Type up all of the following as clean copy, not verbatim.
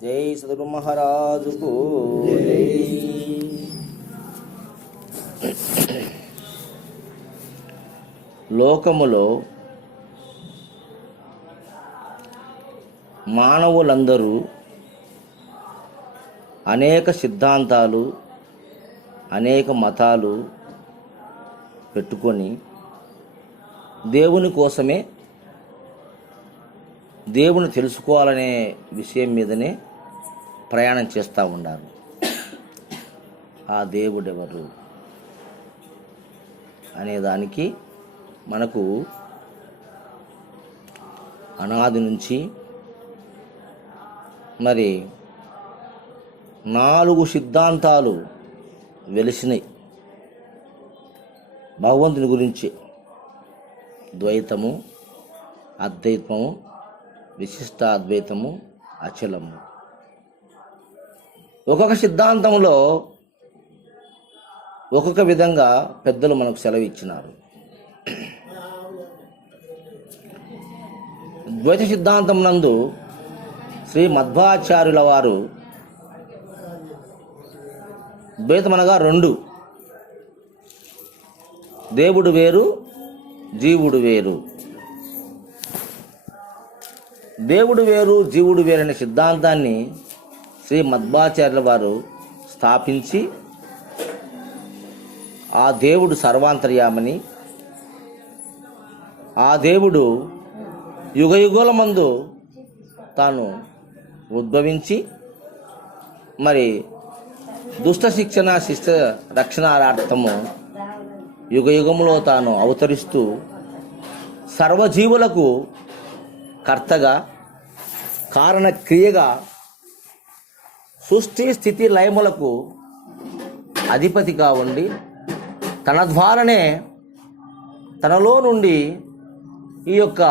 జై సద్గురు మహారాజుకు జై. లోకములో మానవులందరూ అనేక సిద్ధాంతాలు, అనేక మతాలు పెట్టుకొని దేవుని కోసమే, దేవుని తెలుసుకోవాలనే విషయం మీదనే ప్రయాణం చేస్తూ ఉన్నారు. ఆ దేవుడెవరు అనేదానికి మనకు అనాది నుంచి మరి 4 సిద్ధాంతాలు వెలిసినాయి భగవంతుని గురించి. ద్వైతము, అద్వైతము, విశిష్ట అద్వైతము, అచలము. ఒక్కొక్క సిద్ధాంతంలో ఒక్కొక్క విధంగా పెద్దలు మనకు సెలవు ఇచ్చినారు. ద్వైత సిద్ధాంతం నందు శ్రీ మధ్వాచార్యుల వారు ద్వైతం అనగా 2, దేవుడు వేరు, జీవుడు వేరు. దేవుడు వేరు, జీవుడు వేరు అనే సిద్ధాంతాన్ని శ్రీ మధ్వాచార్యుల వారు స్థాపించి, ఆ దేవుడు సర్వాంతర్యామని, ఆ దేవుడు యుగయుగముల మందు తాను ఉద్భవించి మరి దుష్ట శిక్షణ, శిష్ట రక్షణార్థము యుగయుగములో తాను అవతరిస్తూ సర్వజీవులకు కర్తగా, కారణక్రియగా, సృష్టి స్థితి లయములకు అధిపతిగా ఉండి తన ద్వారానే, తనలో నుండి ఈ యొక్క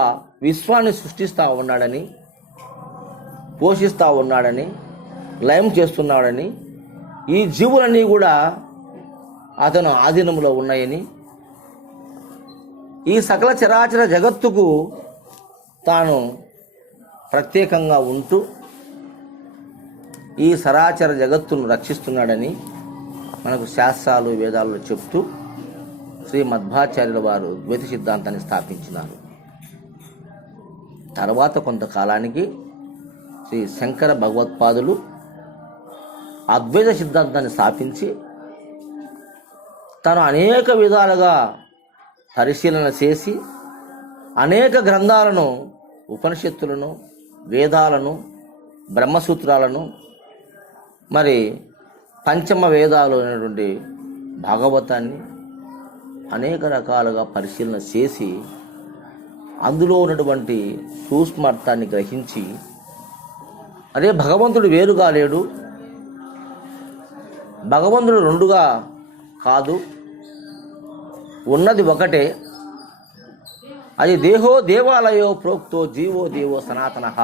విశ్వాన్ని సృష్టిస్తూ ఉన్నాడని, పోషిస్తూ ఉన్నాడని, లయం చేస్తున్నాడని, ఈ జీవులన్నీ కూడా అతను ఆధీనంలో ఉన్నాయని, ఈ సకల చరాచర జగత్తుకు తాను ప్రత్యేకంగా ఉంటూ ఈ సరాచర జగత్తును రక్షిస్తున్నాడని మనకు శాస్త్రాలు, వేదాలు చెప్తూ శ్రీ మధ్వాచార్యుల వారు ద్వైత సిద్ధాంతాన్ని స్థాపించినారు. తర్వాత కొంతకాలానికి శ్రీ శంకర భగవత్పాదులు అద్వైత సిద్ధాంతాన్ని స్థాపించి తను అనేక విధాలుగా పరిశీలన చేసి అనేక గ్రంథాలను, ఉపనిషత్తులను, వేదాలను, బ్రహ్మసూత్రాలను, మరి పంచమ వేదాలు అయినటువంటి భాగవతాన్ని అనేక రకాలుగా పరిశీలన చేసి అందులో ఉన్నటువంటి సూక్ష్మార్థాన్ని గ్రహించి, అదే భగవంతుడు వేరుగా లేడు, భగవంతుడు 2గా కాదు, ఉన్నది ఒకటే, అది దేహో దేవాలయో ప్రోక్తో జీవో దేవో సనాతనః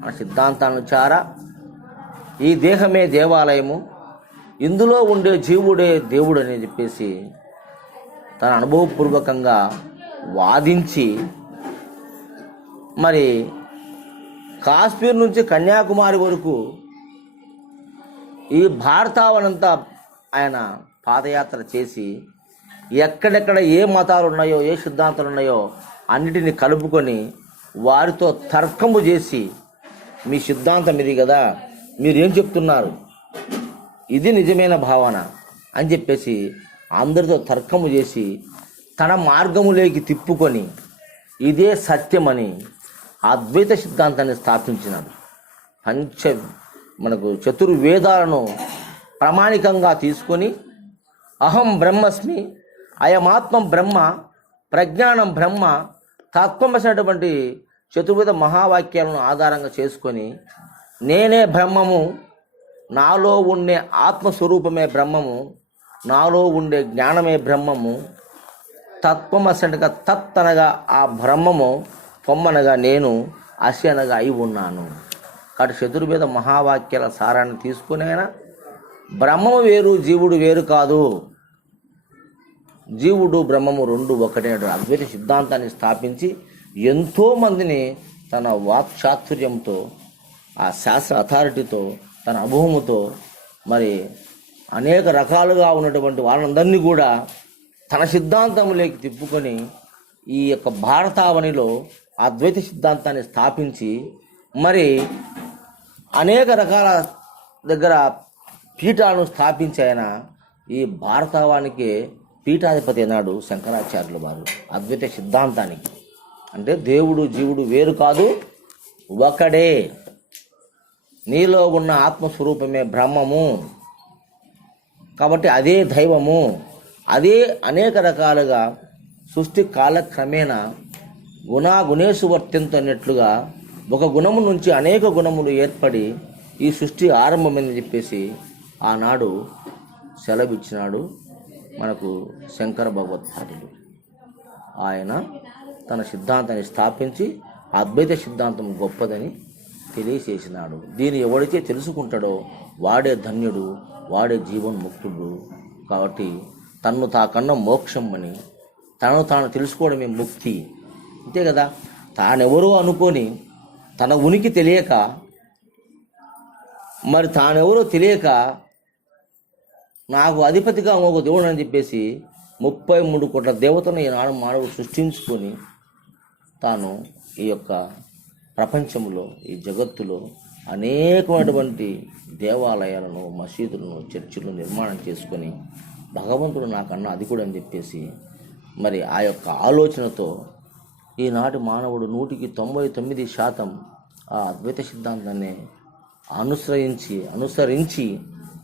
అనే సిద్ధాంతానుసార ఈ దేహమే దేవాలయము, ఇందులో ఉండే జీవుడే దేవుడు అని చెప్పేసి తన అనుభవపూర్వకంగా వాదించి మరి కాశ్మీర్ నుంచి కన్యాకుమారి వరకు ఈ భారతావనంతా ఆయన పాదయాత్ర చేసి ఎక్కడెక్కడ ఏ మతాలు ఉన్నాయో, ఏ సిద్ధాంతాలు ఉన్నాయో అన్నిటిని కలుపుకొని వారితో తర్కము చేసి, మీ సిద్ధాంతం ఇది కదా, మీరేం చెప్తున్నారు, ఇది నిజమైన భావన అని చెప్పేసి అందరితో తర్కము చేసి తన మార్గములోకి తిప్పుకొని ఇదే సత్యమని అద్వైత సిద్ధాంతాన్ని స్థాపించినాడు. మనకు చతుర్వేదాలను ప్రామాణికంగా తీసుకొని అహం బ్రహ్మస్మి, అయమాత్మం బ్రహ్మ, ప్రజ్ఞానం బ్రహ్మ, తత్వమసినటువంటి చతుర్వేద మహావాక్యాలను ఆధారంగా చేసుకొని నేనే బ్రహ్మము, నాలో ఉండే ఆత్మస్వరూపమే బ్రహ్మము, నాలో ఉండే జ్ఞానమే బ్రహ్మము, తత్వమసనగా తత్ అనగా ఆ బ్రహ్మము, త్వమ్మనగా నేను, అసి అనగా అయి ఉన్నాను. కాబట్టి చతుర్వేద మహావాక్యాల సారాన్ని తీసుకుని ఆయన బ్రహ్మము వేరు, జీవుడు వేరు కాదు, జీవుడు బ్రహ్మము 2 ఒకటే అద్వైత సిద్ధాంతాన్ని స్థాపించి ఎంతోమందిని తన వాక్చాతుర్యంతో ఆ శాస్త్ర అథారిటీతో తన అనుభవముతో మరి అనేక రకాలుగా ఉన్నటువంటి వాళ్ళందరినీ కూడా తన సిద్ధాంతంలోకి తిప్పుకొని ఈ యొక్క భారతావనిలో అద్వైత సిద్ధాంతాన్ని స్థాపించి మరి అనేక రకాల దగ్గర పీఠాలను స్థాపించి ఆయన ఈ భారతావానికి పీఠాధిపతి అన్నాడు శంకరాచార్యుల వారు. అద్వైత సిద్ధాంతానికి అంటే దేవుడు జీవుడు వేరు కాదు, ఒకడే, నీలో ఉన్న ఆత్మస్వరూపమే బ్రహ్మము, కాబట్టి అదే దైవము. అదే అనేక రకాలుగా సృష్టి కాలక్రమేణా గుణేషు వర్తింతున్నట్లుగా ఒక గుణము నుంచి అనేక గుణములు ఏర్పడి ఈ సృష్టి ఆరంభమైందని చెప్పేసి ఆనాడు సెలవిచ్చినాడు మనకు శంకర భగవత్పాదులు. ఆయన తన సిద్ధాంతాన్ని స్థాపించి అద్వైత సిద్ధాంతం గొప్పదని తెలియచేసినాడు. దీన్ని ఎవడైతే తెలుసుకుంటాడో వాడే ధన్యుడు, వాడే జీవన్ముక్తుడు. కాబట్టి తన్ను తాకన్నా మోక్షం అని, తనను తాను తెలుసుకోవడమే ముక్తి. అంతే కదా. తానెవరో అనుకొని తన ఉనికి తెలియక, మరి తానెవరో తెలియక నాకు అధిపతిగా ఒక దేవుడు అని చెప్పేసి 33 కోట్ల దేవతను ఈనాడు మానవుడు సృష్టించుకొని తాను ఈ యొక్క ప్రపంచంలో, ఈ జగత్తులో అనేకమైనటువంటి దేవాలయాలను, మసీదులను, చర్చిలను నిర్మాణం చేసుకొని భగవంతుడు నాకన్నా అధికుడు అని చెప్పేసి మరి ఆ యొక్క ఆలోచనతో ఈనాటి మానవుడు 99% ఆ అద్వైత సిద్ధాంతాన్ని అనుసరించి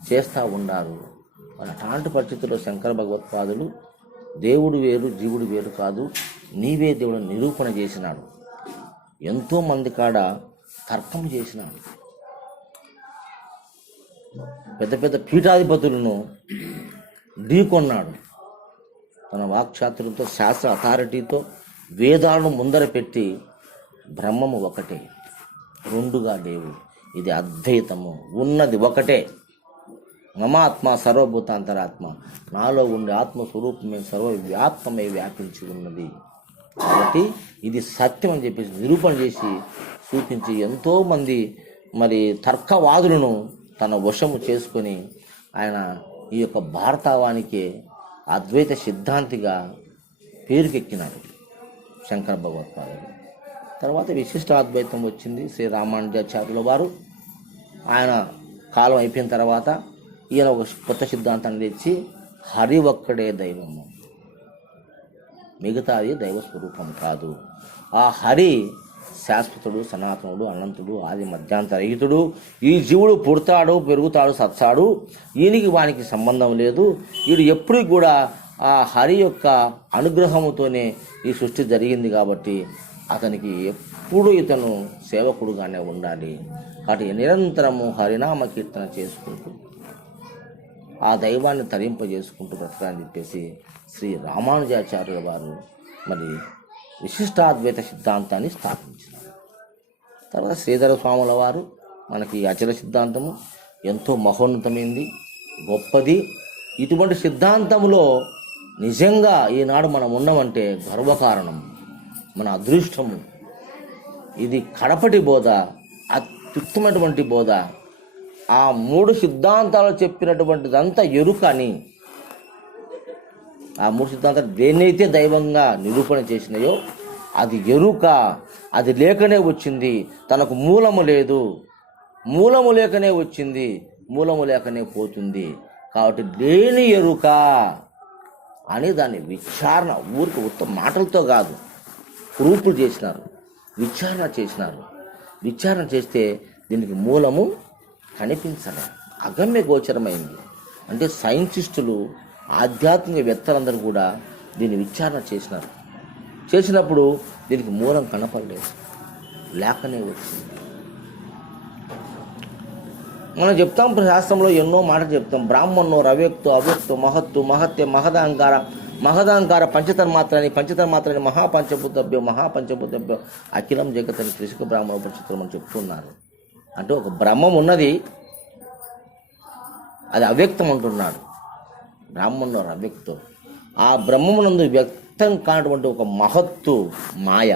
చేస్తూ ఉన్నారు. మరి అలాంటి పరిస్థితుల్లో శంకర భగవత్పాదులు దేవుడు వేరు జీవుడు వేరు కాదు, నీవే దేవుడు నిరూపణ చేసినాడు. ఎంతోమంది కాడ తర్కం చేసినాడు. పెద్ద పెద్ద పీఠాధిపతులను ఢీకొన్నాడు. తన వాక్చాతుర్యంతో, శాస్త్ర అథారిటీతో వేదాలను ముందర పెట్టి బ్రహ్మము ఒకటే, రెండుగా లేవు, ఇది అద్వైతము, ఉన్నది ఒకటే, మమాత్మ సర్వభూతాంతరాత్మ, నాలో ఉండే ఆత్మస్వరూపమే సర్వవ్యాప్తమై వ్యాపించి ఉన్నది. కాబట్టి ఇది సత్యం అని చెప్పేసి నిరూపణ చేసి చూపించి ఎంతోమంది మరి తర్కవాదులను తన వశము చేసుకొని ఆయన ఈ యొక్క భారతావానికి అద్వైత సిద్ధాంతిగా పేరుకెక్కినారు శంకర భగవత్పాదులు. తర్వాత విశిష్టాద్వైతం వచ్చింది శ్రీ రామానుజాచార్యుల వారు. ఆయన కాలం అయిపోయిన తర్వాత ఈయన ఒక కొత్త సిద్ధాంతాన్ని తెచ్చి హరి ఒక్కడే దైవము, మిగతాది దైవ స్వరూపం కాదు. ఆ హరి శాశ్వతుడు, సనాతనుడు, అనంతుడు, ఆది మధ్యాంతరహితుడు. ఈ జీవుడు పుడతాడు, పెరుగుతాడు, సత్తాడు, ఈయనకి వానికి సంబంధం లేదు. వీడు ఎప్పుడు కూడా ఆ హరి యొక్క అనుగ్రహముతోనే ఈ సృష్టి జరిగింది. కాబట్టి అతనికి ఎప్పుడు ఇతను సేవకుడుగానే ఉండాలి. కాబట్టి నిరంతరము హరినామ కీర్తన చేసుకుంటూ ఆ దైవాన్ని తరింపజేసుకుంటూ బ్రతకాలని చెప్పేసి శ్రీ రామానుజాచార్యుల వారు మరి విశిష్టాద్వైత సిద్ధాంతాన్ని స్థాపించారు. తర్వాత శ్రీధర స్వాముల వారు మనకి అచల సిద్ధాంతము ఎంతో మహోన్నతమైంది, గొప్పది. ఇటువంటి సిద్ధాంతంలో నిజంగా ఈనాడు మనం ఉన్నామంటే గర్వకారణం, మన అదృష్టము. ఇది కడపటి బోధ, అత్యుత్తమైనటువంటి బోధ. ఆ 3 సిద్ధాంతాలు చెప్పినటువంటిదంతా ఎరుకని, ఆ 3 సిద్ధాంతాలు దేన్నైతే దైవంగా నిరూపణ చేసినాయో అది ఎరుక. అది లేకనే వచ్చింది, తనకు మూలము లేదు, మూలము లేకనే వచ్చింది, మూలము లేకనే పోతుంది. కాబట్టి లేని ఎరుక అని దాన్ని విచారణ, ఊరికి ఉత్తమ మాటలతో కాదు, ప్రూఫ్లు చేసినారు, విచారణ చేసినారు. విచారణ చేస్తే దీనికి మూలము కనిపించలే, అగమ్య గోచరమైంది. అంటే సైంటిస్టులు, ఆధ్యాత్మికవేత్తలందరూ కూడా దీన్ని విచారణ చేసినారు. చేసినప్పుడు దీనికి మూలం కనపడలేదు, లేకనే వచ్చింది. మనం చెప్తాం, శాస్త్రంలో ఎన్నో మాటలు చెప్తాం. బ్రాహ్మణో రవ్యక్తో అవ్యక్తో మహత్తు మహత్య మహదాంకార పంచతన్మాత్రని మహాపంచభూతభ్యం అఖిలం జగతని త్రిశిక బ్రాహ్మణోపనిషత్తులు మనం చెప్తున్నారు. అంటే ఒక బ్రహ్మం ఉన్నది, అది అవ్యక్తం అంటున్నాడు. బ్రాహ్మణుడు అవ్యక్తం. ఆ బ్రహ్మమునందు వ్యక్తం కానటువంటి ఒక మహత్తు మాయ,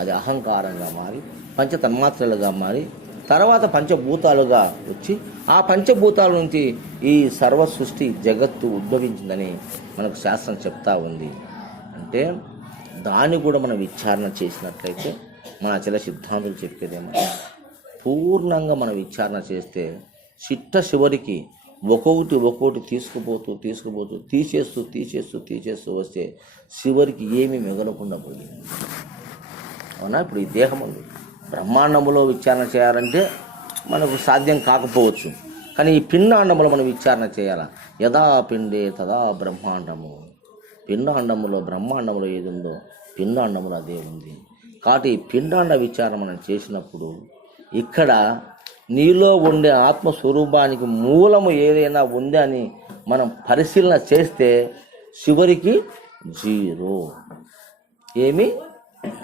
అది అహంకారంగా మారి పంచతన్మాత్రలుగా మారి తర్వాత పంచభూతాలుగా వచ్చి ఆ పంచభూతాల నుంచి ఈ సర్వ సృష్టి జగత్తు ఉద్భవించిందని మనకు శాస్త్రం చెప్తా ఉంది. అంటే దాన్ని కూడా మనం విచారణ చేసినట్లయితే మన అచల సిద్ధాంతులు చెప్పేదేమో పూర్ణంగా మనం విచారణ చేస్తే చివరికి ఒక్కొక్కటి తీసుకుపోతూ తీసేస్తూ వస్తే చివరికి ఏమీ మిగలకుండా పోయింది. అవునా? ఇప్పుడు ఈ దేహం ఉంది, బ్రహ్మాండములో విచారణ చేయాలంటే మనకు సాధ్యం కాకపోవచ్చు, కానీ ఈ పిండాండములో మనం విచారణ చేయాలా. యథా పిండే తదా బ్రహ్మాండము. పిండాండములో బ్రహ్మాండములో ఏది ఉందో పిండాండములో అదే ఉంది. కాబట్టి ఈ పిండాండ విచారణ మనం చేసినప్పుడు ఇక్కడ నీలో ఉండే ఆత్మస్వరూపానికి మూలము ఏదైనా ఉందా అని మనం పరిశీలన చేస్తే చివరికి జీరో, ఏమీ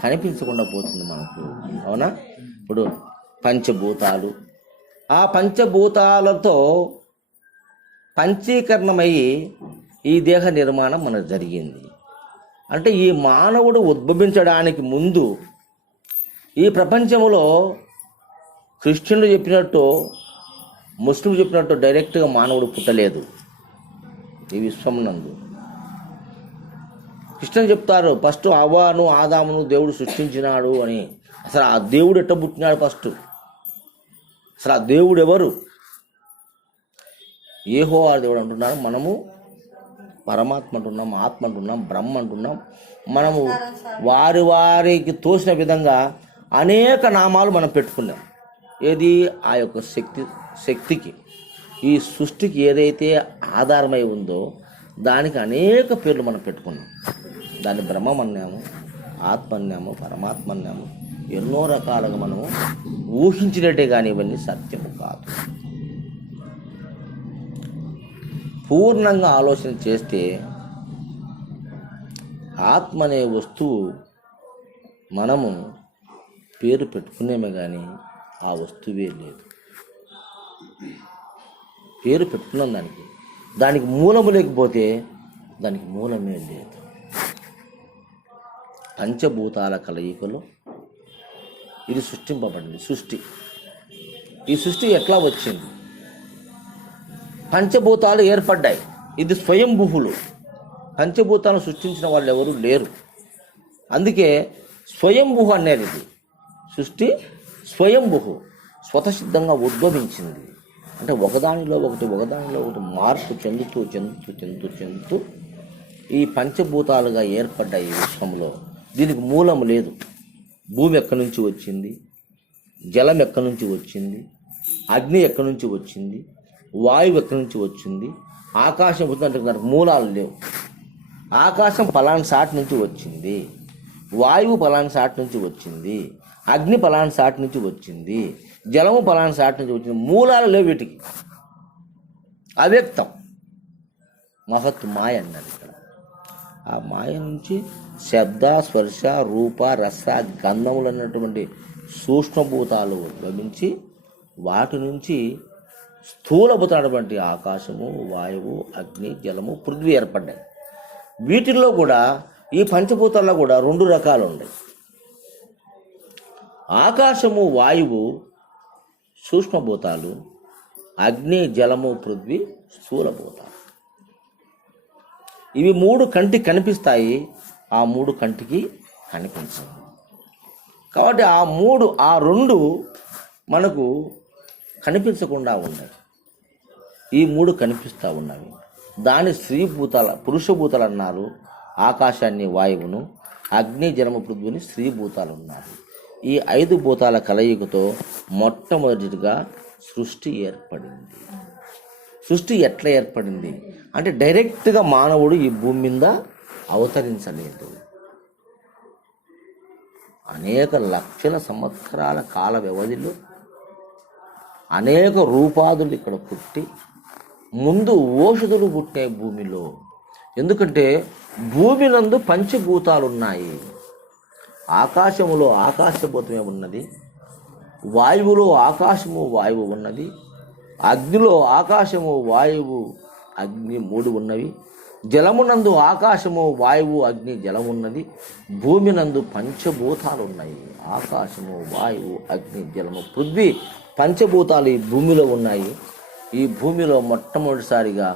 కనిపించకుండా పోతుంది మనకు. అవునా? ఇప్పుడు పంచభూతాలు, ఆ పంచభూతాలతో పంచీకరణమయ్యి ఈ దేహ నిర్మాణం మనకు జరిగింది. అంటే ఈ మానవుడు ఉద్భవించడానికి ముందు ఈ ప్రపంచంలో క్రిస్టియన్లు చెప్పినట్టు, ముస్లింలు చెప్పినట్టు డైరెక్ట్గా మానవుడు పుట్టలేదు. ఈ విశ్వమునందు క్రిస్టియన్ చెప్తారు ఫస్ట్ హవ్వను ఆదామును దేవుడు సృష్టించినాడు అని. అసలు ఆ దేవుడు ఎట్ట పుట్టినాడు? ఫస్ట్ అసలు ఆ దేవుడు ఎవరు? యెహోవా దేవుడు అంటున్నారు. మనము పరమాత్మ అంటున్నాం, ఆత్మ అంటున్నాం, బ్రహ్మ అంటున్నాం. మనము వారికి తోసిన విధంగా అనేక నామాలు మనం పెట్టుకున్నాం. ఏది? ఆ యొక్క శక్తికి, ఈ సృష్టికి ఏదైతే ఆధారమై ఉందో దానికి అనేక పేర్లు మనం పెట్టుకున్నాం. దాన్ని బ్రహ్మం అన్నాము, ఆత్మ అన్నాము, పరమాత్మ అన్నాము. ఎన్నో రకాలుగా మనము ఊహించినట్టే కానీ ఇవన్నీ సత్యము కాదు. పూర్ణంగా ఆలోచన చేస్తే ఆత్మ అనే వస్తువు మనము పేరు పెట్టుకునేమే కానీ ఆ వస్తువే లేదు. పేరు పెట్టుకున్నాం దానికి మూలము లేకపోతే దానికి మూలమే లేదు. పంచభూతాల కలయికలో ఇది సృష్టింపబడింది. ఈ సృష్టి ఎట్లా వచ్చింది? పంచభూతాలు ఏర్పడ్డాయి. ఇది స్వయంభూహులు. పంచభూతాలను సృష్టించిన వాళ్ళు ఎవరు లేరు. అందుకే స్వయంభూహ అనేది ఇది. సృష్టి స్వయంభూహు, స్వతసిద్ధంగా ఉద్భవించింది. అంటే ఒకదానిలో ఒకటి మార్పు చెందుతూ ఈ పంచభూతాలుగా ఏర్పడ్డాయి ఈ విశ్వంలో. దీనికి మూలం లేదు. భూమి ఎక్కడి నుంచి వచ్చింది? జలం ఎక్కడి నుంచి వచ్చింది? అగ్ని ఎక్కడి నుంచి వచ్చింది? వాయువు ఎక్కడి నుంచి వచ్చింది? ఆకాశం అంటే దానికి మూలాలు లేవు. ఆకాశం పలానా సాటి నుంచి వచ్చింది, వాయువు పలానా సాటి నుంచి వచ్చింది, అగ్ని పలానా సాటి నుంచి వచ్చింది, జలము పలానా సాటి నుంచి వచ్చింది. మూలాలు లేవు వీటికి. అవ్యక్తం, మహత్ మాయ అన్నారు ఇక్కడ. ఆ మాయ నుంచి శబ్ద, స్పర్శ, రూప, రస, గంధములు అన్నటువంటి సూక్ష్మభూతాలు ఉద్భవించి వాటి నుంచి స్థూలభూతమైనటువంటి ఆకాశము, వాయువు, అగ్ని, జలము, పృథ్వీ ఏర్పడ్డాయి. వీటిల్లో కూడా ఈ పంచభూతాల్లో కూడా రెండు రకాలు ఉన్నాయి. ఆకాశము, వాయువు సూక్ష్మభూతాలు, అగ్ని, జలము, పృథ్వీ స్థూలభూతాలు. ఇవి మూడు కంటికి కనిపిస్తాయి, ఆ మూడు కంటికి కనిపించవు. కాబట్టి ఆ రెండు మనకు కనిపించకుండా ఉన్నాయి. ఈ మూడు కనిపిస్తూ ఉన్నవి. దాని స్త్రీభూతాల, పురుషభూతాలు అన్నారు. ఆకాశాన్ని, వాయువును, అగ్ని, జలము, పృథ్వీని స్త్రీభూతాలు ఉన్నారు. ఈ 5 భూతాల కలయికతో మొట్టమొదటిగా సృష్టి ఏర్పడింది. సృష్టి ఎట్లా ఏర్పడింది అంటే డైరెక్ట్గా మానవుడు ఈ భూమి మీద అవతరించలేదు. అనేక లక్షల సంవత్సరాల కాల వ్యవధిలో అనేక రూపాదులు ఇక్కడ పుట్టి ముందు ఓషధులు పుట్టాయి భూమిలో. ఎందుకంటే భూమి నందు పంచభూతాలు ఉన్నాయి. ఆకాశములో ఆకాశభూతమే ఉన్నది, వాయువులో ఆకాశము, వాయువు ఉన్నది, అగ్నిలో ఆకాశము, వాయువు, అగ్ని 3 ఉన్నవి, జలమునందు ఆకాశము, వాయువు, అగ్ని, జలమున్నది. భూమి నందు పంచభూతాలు ఉన్నాయి. ఆకాశము, వాయువు, అగ్ని, జలము, పృథ్వీ పంచభూతాలు ఈ భూమిలో ఉన్నాయి. ఈ భూమిలో మొట్టమొదటిసారిగా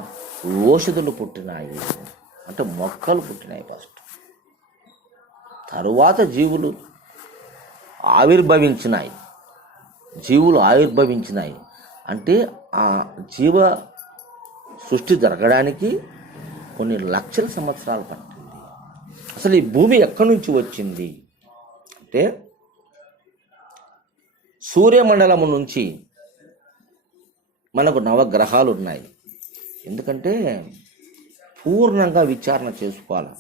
ఓషధులు పుట్టినాయి, అంటే మొక్కలు పుట్టినాయి ఫస్ట్. తరువాత జీవులు ఆవిర్భవించినాయి. అంటే ఆ జీవ సృష్టి జరగడానికి కొన్ని లక్షల సంవత్సరాలు పట్టింది. అసలు ఈ భూమి ఎక్కడి నుంచి వచ్చింది అంటే సూర్యమండలము నుంచి మనకు నవగ్రహాలు ఉన్నాయి. ఎందుకంటే పూర్ణంగా విచారణ చేసుకోవాలి.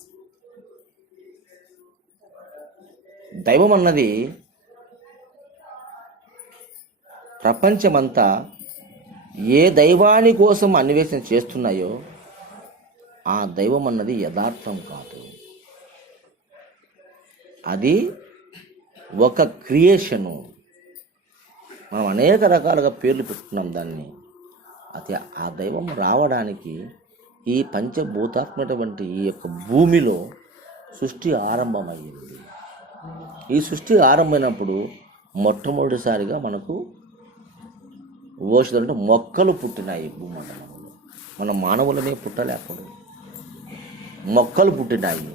దైవం అన్నది ప్రపంచమంతా ఏ దైవాని కోసం అన్వేషణ చేస్తున్నాయో ఆ దైవం అన్నది యథార్థం కాదు. అది ఒక క్రియేషను. మనం అనేక రకాలుగా పేర్లు పెట్టుకున్నాం దాన్ని. అది ఆ దైవం రావడానికి ఈ పంచభూతాత్మటువంటి ఈ యొక్క భూమిలో సృష్టి ఆరంభమయ్యింది. ఈ సృష్టి ఆరంభమైనప్పుడు మొట్టమొదటిసారిగా మనకు ఓషధులు అంటే మొక్కలు పుట్టినాయి భూమండలంలో. మన మానవులనే పుట్టలే, అప్పుడు మొక్కలు పుట్టినాయి.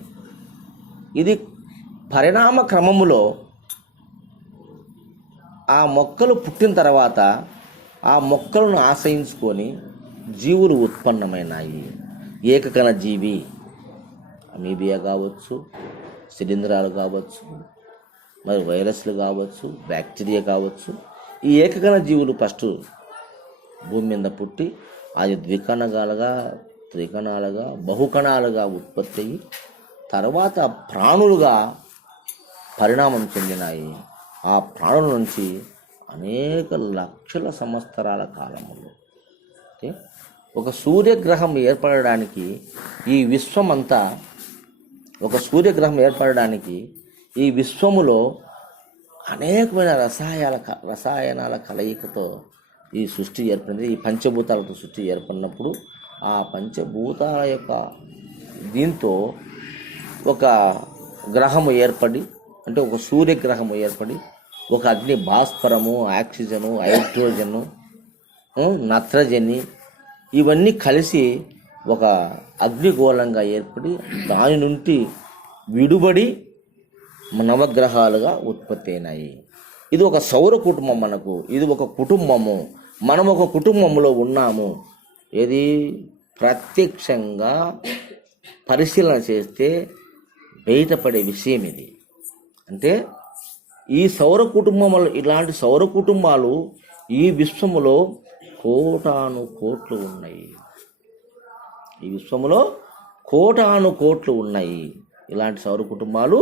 ఇది పరిణామ క్రమములో ఆ మొక్కలు పుట్టిన తర్వాత ఆ మొక్కలను ఆశ్రయించుకొని జీవులు ఉత్పన్నమైనాయి. ఏకకణ జీవి, అమీబియా కావచ్చు, శిలీంధ్రాలు కావచ్చు, మరి వైరస్లు కావచ్చు, బ్యాక్టీరియా కావచ్చు. ఈ ఏకకణ జీవులు ఫస్ట్ భూమి మీద పుట్టి అది ద్వికణాలుగా, త్రికణాలుగా, బహుకణాలుగా ఉత్పత్తి అయ్యి తర్వాత ప్రాణులుగా పరిణామం చెందినాయి. ఆ ప్రాణుల నుంచి అనేక లక్షల సంవత్సరాల కాలంలో ఒక సూర్యగ్రహం ఏర్పడడానికి ఈ విశ్వమంతా, ఒక సూర్యగ్రహం ఏర్పడడానికి ఈ విశ్వములో అనేకమైన రసాయనాల కలయికతో ఈ సృష్టి ఏర్పడింది. ఈ పంచభూతాలతో సృష్టి ఏర్పడినప్పుడు ఆ పంచభూతాల యొక్క దీంతో ఒక గ్రహము ఏర్పడి, అంటే ఒక సూర్యగ్రహము ఏర్పడి ఒక అగ్ని భాస్వరము, ఆక్సిజను, హైడ్రోజను, నత్రజని ఇవన్నీ కలిసి ఒక అగ్నిగోళంగా ఏర్పడి దాని నుండి విడుబడి నవగ్రహాలుగా ఉత్పత్తి అయినాయి. ఇది ఒక సౌర కుటుంబం. మనకు ఇది ఒక కుటుంబము. మనం ఒక కుటుంబంలో ఉన్నాము. ఏది ప్రత్యక్షంగా పరిశీలన చేస్తే బయటపడే విషయం ఇది. అంటే ఈ సౌర కుటుంబములు, ఇలాంటి సౌర కుటుంబాలు ఈ విశ్వములో కోటాను కోట్లు ఉన్నాయి. ఈ విశ్వములో కోటాను కోట్లు ఉన్నాయి. ఇలాంటి సౌర కుటుంబాలు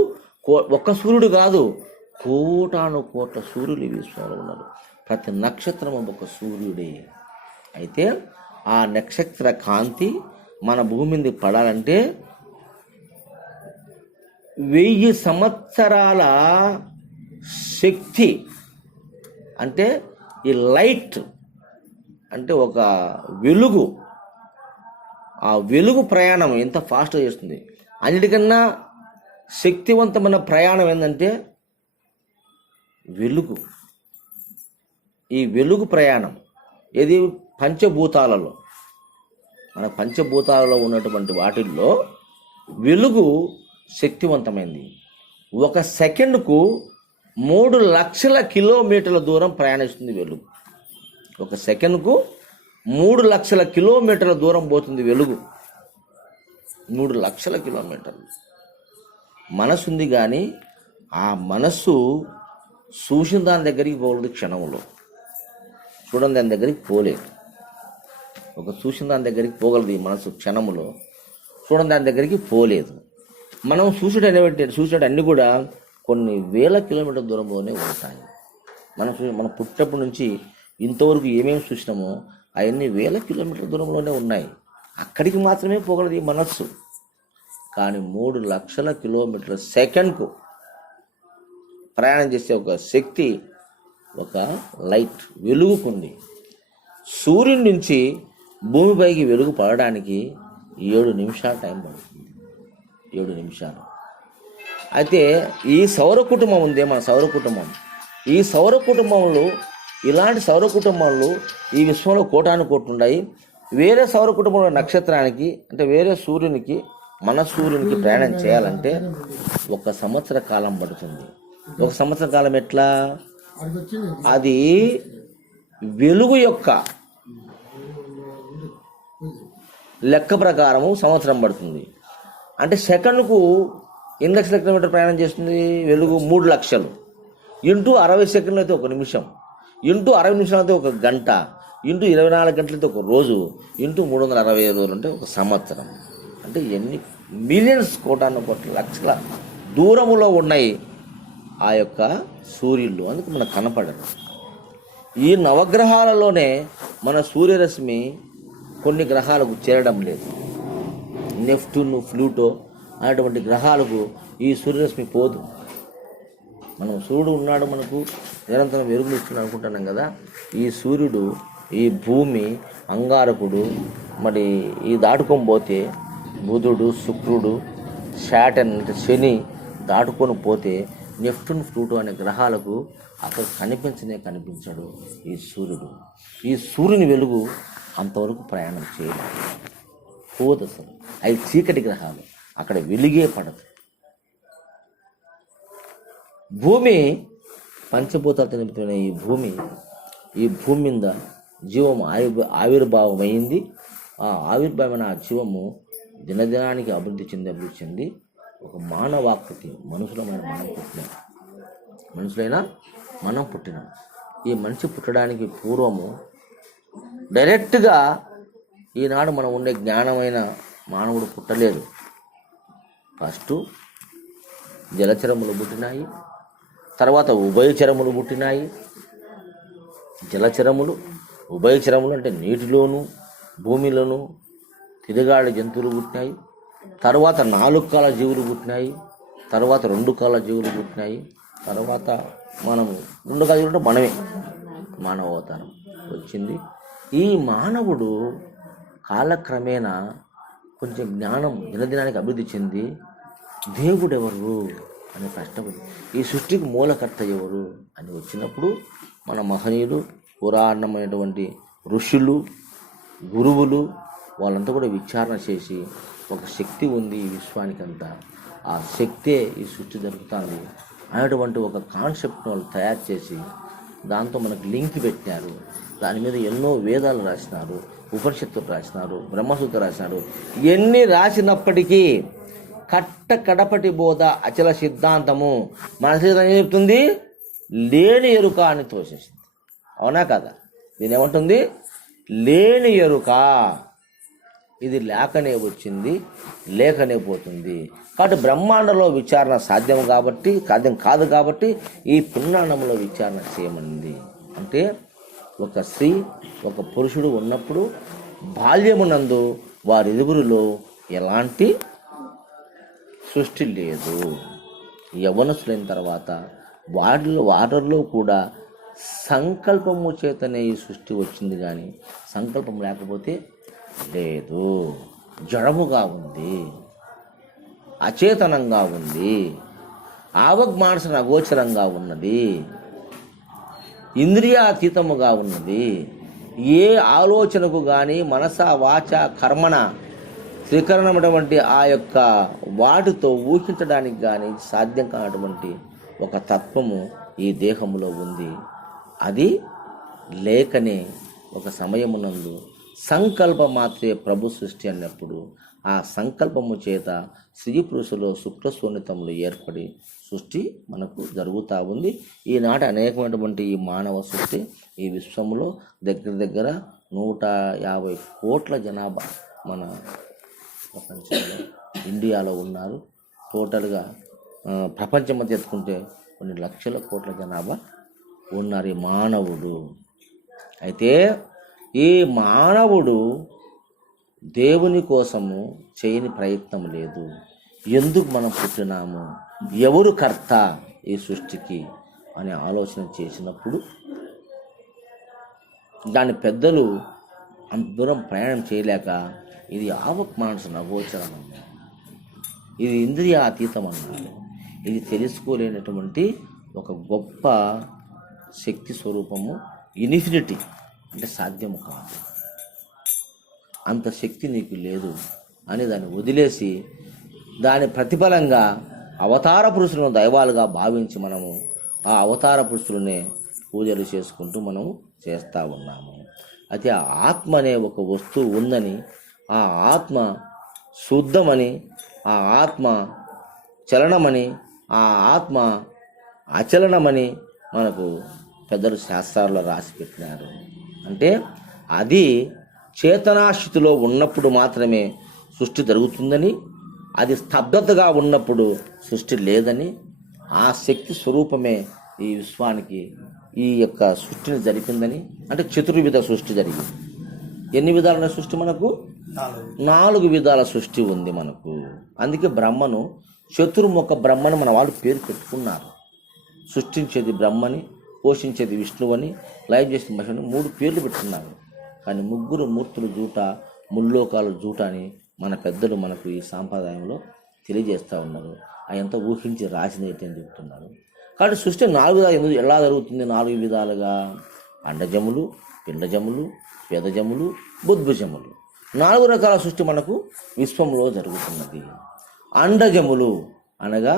ఒక్క సూర్యుడు కాదు, కోటాను కోట్ల సూర్యులు ఈ విశ్వంలో ఉన్నారు. ప్రతి నక్షత్రం ఒక సూర్యుడే. అయితే ఆ నక్షత్ర కాంతి మన భూమి మీద పడాలంటే 1000 సంవత్సరాల శక్తి, అంటే ఈ లైట్ అంటే ఒక వెలుగు, ఆ వెలుగు ప్రయాణం ఎంత ఫాస్ట్గా చేస్తుంది. అన్నిటికన్నా శక్తివంతమైన ప్రయాణం ఏంటంటే వెలుగు. ఈ వెలుగు ప్రయాణం ఏది పంచభూతాలలో, మన పంచభూతాలలో ఉన్నటువంటి వాటిల్లో వెలుగు శక్తివంతమైంది. ఒక సెకండ్కు 3 లక్షల కిలోమీటర్ల దూరం ప్రయాణిస్తుంది వెలుగు. ఒక సెకండ్కు 3 లక్షల కిలోమీటర్ల దూరం పోతుంది వెలుగు. 3 లక్షల కిలోమీటర్లు. మనసు ఉంది, కానీ ఆ మనస్సు చూసిన దాని దగ్గరికి పోలేదు. క్షణంలో చూడని దాని దగ్గరికి పోలేదు. ఒక చూసిన దాని దగ్గరికి పోగలదు ఈ మనసు క్షణములో, చూడని దాని దగ్గరికి పోలేదు. మనం చూసేట అన్నీ కూడా కొన్ని వేల కిలోమీటర్ల దూరంలోనే ఉంటాయి. మనం పుట్టినప్పటి నుంచి ఇంతవరకు ఏమేమి చూసినామో అవన్నీ వేల కిలోమీటర్ల దూరంలోనే ఉన్నాయి. అక్కడికి మాత్రమే పోగలదు ఈ మనస్సు. కానీ 3 లక్షల కిలోమీటర్ల సెకండ్కు ప్రయాణం చేసే ఒక శక్తి, ఒక లైట్ వెలుగుకుంది. సూర్యుడి నుంచి భూమిపైకి వెలుగు పడడానికి 7 నిమిషాలు టైం పడుతుంది. 7 నిమిషాలు. అయితే ఈ సౌర కుటుంబం ఉంది, మన సౌర కుటుంబం. ఈ సౌర కుటుంబంలో ఇలాంటి సౌర కుటుంబాలు ఈ విశ్వంలో కోటాను కోట్లున్నాయి. వేరే సౌర కుటుంబంలో నక్షత్రానికి అంటే వేరే సూర్యునికి మన సూర్యునికి ప్రయాణం చేయాలంటే 1 సంవత్సర కాలం పడుతుంది. 1 సంవత్సర కాలం ఎట్లా? అది వెలుగు యొక్క లెక్క ప్రకారము సంవత్సరం పడుతుంది. అంటే సెకండ్కు ఎన్ని లక్షల కిలోమీటర్ ప్రయాణం చేస్తుంది వెలుగు? 3 లక్షలు. ఇంటూ 60 సెకండ్లు అయితే 1 నిమిషం, ఇంటూ 60 నిమిషాలు అయితే 1 గంట, ఇంటూ 24 గంటలైతే 1 రోజు, ఇంటూ 365 రోజులు అంటే 1 సంవత్సరం. అంటే ఎన్ని మిలియన్స్, కోటాను కోట్ల లక్షల దూరములో ఉన్నాయి ఆ యొక్క సూర్యుళ్ళు. అందుకు మనకు కనపడరు. ఈ నవగ్రహాలలోనే మన సూర్యరశ్మి కొన్ని గ్రహాలకు చేరడం లేదు. నెప్ట్యూన్, ప్లూటో అనేటువంటి గ్రహాలకు ఈ సూర్యరశ్మి పోదు. మనం సూర్యుడు ఉన్నాడు, మనకు నిరంతరం వెలుగునిస్తున్నాడు అనుకుంటున్నాం కదా. ఈ సూర్యుడు, ఈ భూమి, అంగారకుడు మరి ఈ దాటుకొని పోతే బుధుడు, శుక్రుడు, శాటర్న్ అంటే శని దాటుకొని పోతే నెప్ట్యూన్, ప్లూటో అనే గ్రహాలకు అక్కడ కనిపించాడు ఈ సూర్యుడు. ఈ సూర్యుని వెలుగు అంతవరకు ప్రయాణం చేయలేదు, పోదు అసలు. అవి చీకటి గ్రహాలు, అక్కడ వెలుగే పడదు. భూమి పంచభూతాలతో నింపుతున్న ఈ భూమి మీద జీవం ఆవిర్భావమైంది. ఆ ఆవిర్భావమైన ఆ జీవము దినదినానికి అభివృద్ధి చెంది ఒక మానవాకృతి, మనుషులైనా మనం పుట్టినాం. ఈ మనిషి పుట్టడానికి పూర్వము డైరెక్ట్గా ఈనాడు మనం ఉండే జ్ఞానమైన మానవుడు పుట్టలేదు. ఫస్ట్ జలచరములు పుట్టినాయి, తర్వాత ఉభయచరములు పుట్టినాయి. జలచరములు, ఉభయచరములు అంటే నీటిలోను భూమిలోను తిరగాడే జంతువులు పుట్టినాయి. తర్వాత 4 కాల జీవులు పుట్టినాయి, తర్వాత 2 కాల జీవులు పుట్టినాయి, తర్వాత మనము 2 కాల జీవులు మనమే మానవ అవతారం వచ్చింది. ఈ మానవుడు కాలక్రమేణా కొంచెం జ్ఞానం దినదినానికి అభివృద్ధి చెంది దేవుడు ఎవరు అని ప్రశ్న, ఈ సృష్టికి మూలకర్త ఎవరు అని వచ్చినప్పుడు మన మహనీయులు, పురాణమైనటువంటి ఋషులు, గురువులు వాళ్ళంతా కూడా విచారణ చేసి ఒక శక్తి ఉంది ఈ విశ్వానికంతా, ఆ శక్తే ఈ సృష్టి జరుగుతుంది అనేటువంటి ఒక కాన్సెప్ట్ని వాళ్ళు తయారు చేసి దాంతో మనకు లింక్ పెట్టినారు. దాని మీద ఎన్నో వేదాలు రాసినారు, ఉపనిషత్తులు రాసినారు, బ్రహ్మసూత్రం రాసినారు. ఎన్ని రాసినప్పటికీ కడపటి బోధ అచల సిద్ధాంతము మన సిద్ధాంతం ఏం చెప్తుంది? లేని ఎరుక అని తోసేసింది. అవునా కదా? దీని ఏమంటుంది? లేని ఎరుక. ఇది లేకనే వచ్చింది, లేకనే పోతుంది. కాబట్టి బ్రహ్మాండంలో విచారణ సాధ్యం కాదు కాబట్టి ఈ పిండాండంలో విచారణ చేయమనింది. అంటే ఒక స్త్రీ, ఒక పురుషుడు ఉన్నప్పుడు బాల్యమునందు వారిరువురిలో ఎలాంటి సృష్టి లేదు. యవ్వనస్తులైన తర్వాత వారిలో కూడా సంకల్పము చేతనే ఈ సృష్టి వచ్చింది, కానీ సంకల్పం లేకపోతే లేదు. జడముగా ఉంది, అచేతనంగా ఉంది, ఆవగ్మానసన అగోచరంగా ఉన్నది, ఇంద్రియాతీతముగా ఉన్నది. ఏ ఆలోచనకు కానీ మనస వాచ కర్మణ త్రికరణమైనటువంటి ఆ యొక్క వాటితో ఊహించడానికి కానీ సాధ్యం కానటువంటి ఒక తత్వము ఈ దేహములో ఉంది. అది లేకనే ఒక సమయమునందు సంకల్ప మాత్రే ప్రభు సృష్టి అన్నప్పుడు ఆ సంకల్పము చేత స్త్రీ పురుషులో శుక్రశూన్యతములు ఏర్పడి సృష్టి మనకు జరుగుతూ ఉంది. ఈనాటి అనేకమైనటువంటి ఈ మానవ సృష్టి ఈ విశ్వంలో దగ్గర 150 కోట్ల జనాభా మన ప్రపంచంలో ఇండియాలో ఉన్నారు. టోటల్గా ప్రపంచం మధ్య ఎత్తుకుంటే కొన్ని లక్షల కోట్ల జనాభా ఉన్నారు ఈ మానవుడు. అయితే ఈ మానవుడు దేవుని కోసము చేయని ప్రయత్నం లేదు. ఎందుకు మనం పుట్టినాము, ఎవరు కర్త ఈ సృష్టికి అనే ఆలోచన చేసినప్పుడు దాని పెద్దలు అంత దూరం ప్రయాణం చేయలేక ఇది ఆవక్ మనసు నగోచరం అన్నారు, ఇది ఇంద్రియ అతీతం అన్నారు. ఇది తెలుసుకోలేనటువంటి ఒక గొప్ప శక్తి స్వరూపము, ఇన్ఫినిటీ అంటే సాధ్యము కాదు, అంత శక్తి నీకు లేదు అని దాన్ని వదిలేసి దాని ప్రతిఫలంగా అవతార పురుషులను దైవాలుగా భావించి మనము ఆ అవతార పురుషులనే పూజలు చేసుకుంటూ మనము చేస్తూ ఉన్నాము. అయితే ఆ ఆత్మ అనే ఒక వస్తువు ఉందని, ఆ ఆత్మ శుద్ధమని, ఆ ఆత్మ చలనమని, ఆ ఆత్మ అచలనమని మనకు పెద్దలు శాస్త్రాల్లో రాసి పెట్టినారు. అంటే అది చేతనాస్థితిలో ఉన్నప్పుడు మాత్రమే సృష్టి జరుగుతుందని, అది స్తబ్దతగా ఉన్నప్పుడు సృష్టి లేదని, ఆ శక్తి స్వరూపమే ఈ విశ్వానికి ఈ యొక్క సృష్టిని జరిపిందని. అంటే చతుర్విధ సృష్టి జరిగింది. ఎన్ని విధాలైన సృష్టి మనకు? 4 విధాల సృష్టి ఉంది మనకు. అందుకే బ్రహ్మను చతుర్ముఖ బ్రహ్మను మన వాళ్ళు పేరు పెట్టుకున్నారు. సృష్టించేది బ్రహ్మని, పోషించేది విష్ణువని, లైవ్ చేసిన మహిళని 3 పేర్లు పెట్టుకున్నారు. కానీ 3 మూర్తులు జూట, ముల్లోకాలు జూట అని మన పెద్దలు మనకు ఈ సాంప్రదాయంలో తెలియజేస్తూ ఉన్నారు. అయంతా ఊహించి రాసినట్టు అని చెప్తున్నారు. కాబట్టి సృష్టి 4 విధాలు ఎలా జరుగుతుంది? 4 విధాలుగా: అండజములు, పిండజములు, స్వేదజములు, బుద్భుజములు. 4 రకాల సృష్టి మనకు విశ్వంలో జరుగుతున్నది. అండజములు అనగా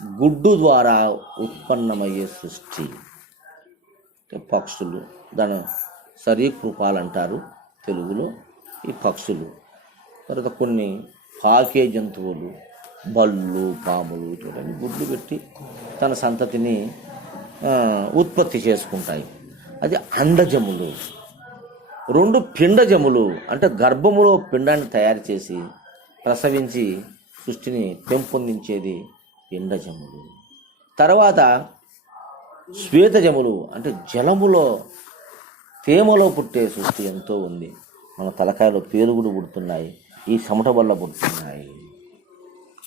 గుడ్డు ద్వారా ఉత్పన్నమయ్యే సృష్టి. పక్షులు, దాని సరీకృపాలు అంటారు తెలుగులో ఈ పక్షులు. తర్వాత కొన్ని పాకే జంతువులు, బళ్ళు, పాములు, ఇటువంటి గుడ్లు పెట్టి తన సంతతిని ఉత్పత్తి చేసుకుంటాయి. అది అండజములు. 2 పిండజములు అంటే గర్భములో పిండాన్ని తయారు చేసి ప్రసవించి సృష్టిని పెంపొందించేది పిండజములు. తర్వాత శ్వేతజములు అంటే జలములో తేమలో పుట్టే సృష్టి ఎంతో ఉంది. మన తలకాయలో పేరుగులు పుడుతున్నాయి, ఈ చెమట వల్ల పుడుతున్నాయి.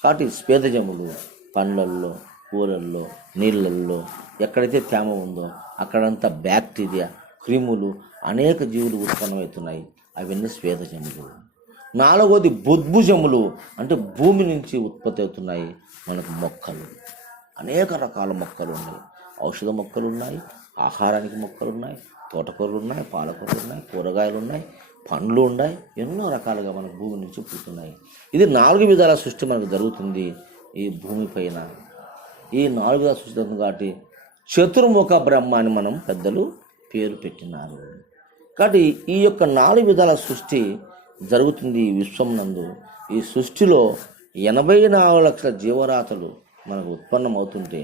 కాబట్టి శ్వేతజములు పండ్లల్లో, కూరల్లో, నీళ్ళల్లో ఎక్కడైతే తేమ ఉందో అక్కడంతా బ్యాక్టీరియా, క్రిములు, అనేక జీవులు ఉత్పన్నమవుతున్నాయి. అవన్నీ శ్వేతజములు. 4వది బుద్భుజములు అంటే భూమి నుంచి ఉత్పత్తి అవుతున్నాయి మనకు మొక్కలు. అనేక రకాల మొక్కలు ఉన్నాయి. ఔషధ మొక్కలు ఉన్నాయి, ఆహారానికి మొక్కలు ఉన్నాయి, తోటకూరలు ఉన్నాయి, పాలకూరలు ఉన్నాయి, కూరగాయలు ఉన్నాయి, పండ్లు ఉన్నాయి. ఎన్నో రకాలుగా మన భూమి నుంచి పుడుతున్నాయి. ఇది 4 విధాల సృష్టి మనకు జరుగుతుంది ఈ భూమిపైన. ఈ 4 విధాల సృష్టి జరుగుతుంది కాబట్టి చతుర్ముఖ బ్రహ్మ అని మనం పెద్దలు పేరు పెట్టినారు. కాబట్టి ఈ యొక్క 4 విధాల సృష్టి జరుగుతుంది ఈ విశ్వం నందు. ఈ సృష్టిలో 84 లక్షల జీవరాశులు మనకు ఉత్పన్నమవుతుంటే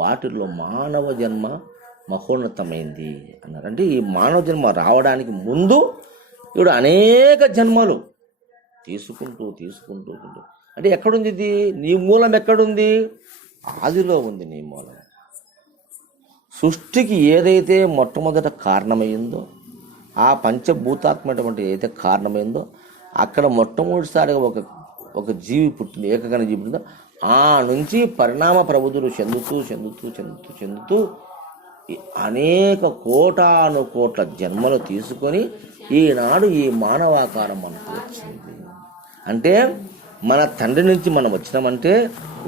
వాటిల్లో మానవ జన్మ మహోన్నతమైంది అన్నారు. అంటే ఈ మానవ జన్మ రావడానికి ముందు ఇప్పుడు అనేక జన్మలు తీసుకుంటూ అంటే ఎక్కడుంది ఇది? నీ మూలం ఎక్కడుంది? ఆదిలో ఉంది నీ మూలం. సృష్టికి ఏదైతే మొట్టమొదట కారణమైందో, ఆ పంచభూతాత్మటువంటి ఏదైతే కారణమైందో అక్కడ మొట్టమొదటిసారిగా ఒక జీవి పుట్టింది, ఏకగణ జీవి పుట్టిందో ఆ నుంచి పరిణామ ప్రబుద్ధులు చెందుతూ అనేక కోటాను కోట్ల జన్మలు తీసుకొని ఈనాడు ఈ మానవాకారం మనకు వచ్చింది. అంటే మన తండ్రి నుంచి మనం వచ్చినామంటే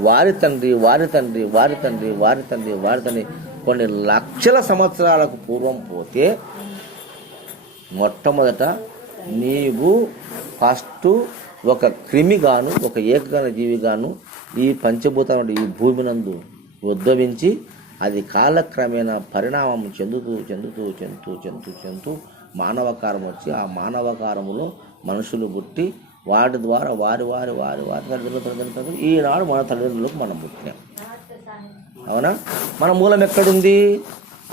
వారి తండ్రి కొన్ని లక్షల సంవత్సరాలకు పూర్వం పోతే మొట్టమొదట నీవు ఫస్ట్ ఒక క్రిమిగాను, ఒక ఏకగణ జీవిగాను ఈ పంచభూతం ఈ భూమి నందు ఉద్భవించి అది కాలక్రమేణా పరిణామం చెందుతూ మానవకారం వచ్చి ఆ మానవకారములో మనుషులు పుట్టి వాటి ద్వారా వారి తల్లిదండ్రులు ఈనాడు మన తల్లిదండ్రులకు మనం పుట్టినాం. అవునా? మన మూలం ఎక్కడుంది?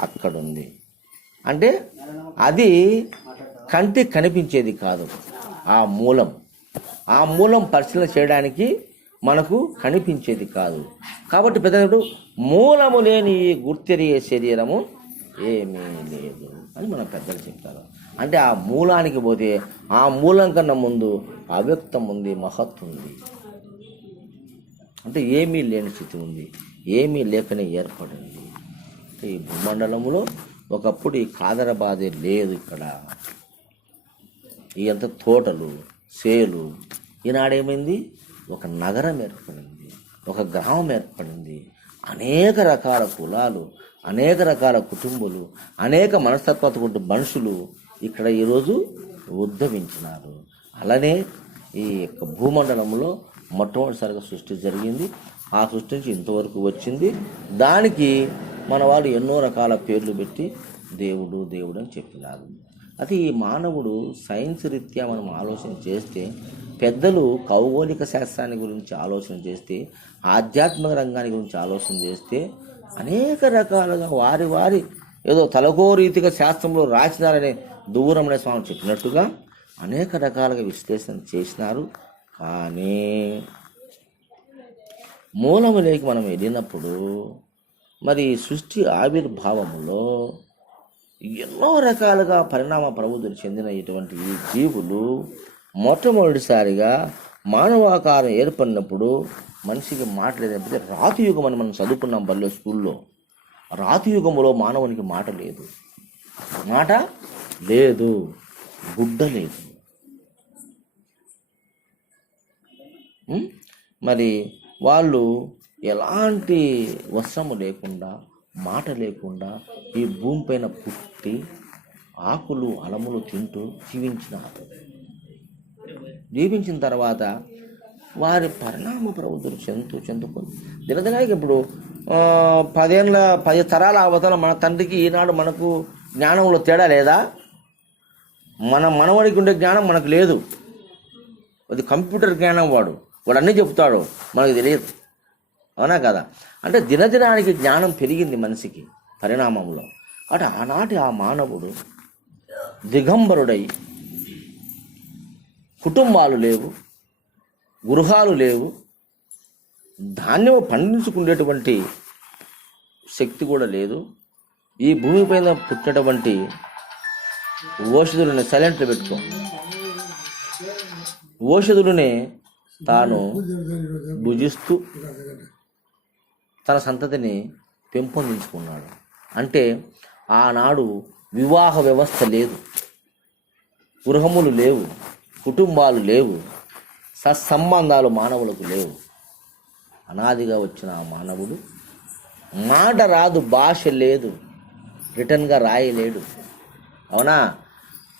అక్కడుంది. అంటే అది కంటికి కనిపించేది కాదు. ఆ మూలం పరిశీలన చేయడానికి మనకు కనిపించేది కాదు. కాబట్టి పెద్దడు మూలము లేని ఈ గుర్తెరిగే శరీరము ఏమీ లేదు అని మన పెద్దలు చెప్తారు. అంటే ఆ మూలానికి పోతే ఆ మూలం కన్నా ముందు అవ్యక్తం ఉంది, మహత్ ఉంది. అంటే ఏమీ లేని స్థితి ఉంది, ఏమీ లేకనే ఏర్పడింది. ఈ భూమండలంలో ఒకప్పుడు ఈ కాదర బాధే లేదు. ఇక్కడ ఎంత తోటలు, చేలు. ఈనాడేమైంది? ఒక నగరం ఏర్పడింది, ఒక గ్రామం ఏర్పడింది. అనేక రకాల కులాలు, అనేక రకాల కుటుంబాలు, అనేక మనస్తత్వాలు ఉండే మనుషులు ఇక్కడ ఈరోజు ఉద్భవించినారు. అలానే ఈ యొక్క భూమండలంలో మొట్టమొదటిసారిగా సృష్టి జరిగింది. ఆ సృష్టి నుంచి ఇంతవరకు వచ్చింది. దానికి మన వాళ్ళు ఎన్నో రకాల పేర్లు పెట్టి దేవుడు దేవుడు అని చెప్పినారు. అది ఈ మానవుడు సైన్స్ రీత్యా మనం ఆలోచన చేస్తే, పెద్దలు ఖగోళిక శాస్త్రాన్ని గురించి ఆలోచన చేస్తే, ఆధ్యాత్మిక రంగాన్ని గురించి ఆలోచన చేస్తే, అనేక రకాలుగా వారి వారి ఏదో తలకో రీతిగా శాస్త్రంలో రాసినారనే దూరమనే స్వామి చెప్పినట్టుగా అనేక రకాలుగా విశ్లేషణ చేసినారు. కానీ మూలములేకి మనం వెళ్ళినప్పుడు మరి సృష్టి ఆవిర్భావములో ఎన్నో రకాలుగా పరిణామ ప్రవృత్తి చెందిన ఇటువంటి ఈ జీవులు మొట్టమొదటిసారిగా మానవాకారం ఏర్పడినప్పుడు మనిషికి మాట్లాడేటప్పుడు రాతి యుగం అని మనం చదువుకున్నాం బల్లో స్కూల్లో. రాతి యుగంలో మానవునికి మాట లేదు, మాట లేదు, గుడ్డ లేదు. మరి వాళ్ళు ఎలాంటి వస్త్రము లేకుండా, మాట లేకుండా ఈ భూమిపైన పుట్టి ఆకులు అలములు తింటూ జీవించినారు. జీవించిన తర్వాత వారి పరిణామ ప్రవృత్తులు చెందుకొని దినదినానికి ఇప్పుడు 10 తరాల అవతల మన తండ్రికి ఈనాడు మనకు జ్ఞానంలో తేడా లేదా? మన మనవడికి ఉండే జ్ఞానం మనకు లేదు. అది కంప్యూటర్ జ్ఞానం. వాడు అన్నీ చెప్తాడు, మనకు తెలియదు. అవునా కదా? అంటే దినదినానికి జ్ఞానం పెరిగింది మనిషికి పరిణామంలో. అంటే ఆనాటి ఆ మానవుడు దిగంబరుడై, కుటుంబాలు లేవు, గృహాలు లేవు, ధాన్యం పండించుకునేటువంటి శక్తి కూడా లేదు. ఈ భూమిపైన పుట్టినటువంటి ఓషధులని సైలెంట్లో పెట్టుకో, ఓషధులనే తాను భుజిస్తూ తన సంతతిని పెంపొందించుకున్నాడు. అంటే ఆనాడు వివాహ వ్యవస్థ లేదు, గృహములు లేవు, కుటుంబాలు లేవు, సత్సంబంధాలు మానవులకు లేవు. అనాదిగా వచ్చిన ఆ మానవుడు మాట రాదు, భాష లేదు, రిటర్న్గా రాయలేడు. అవునా?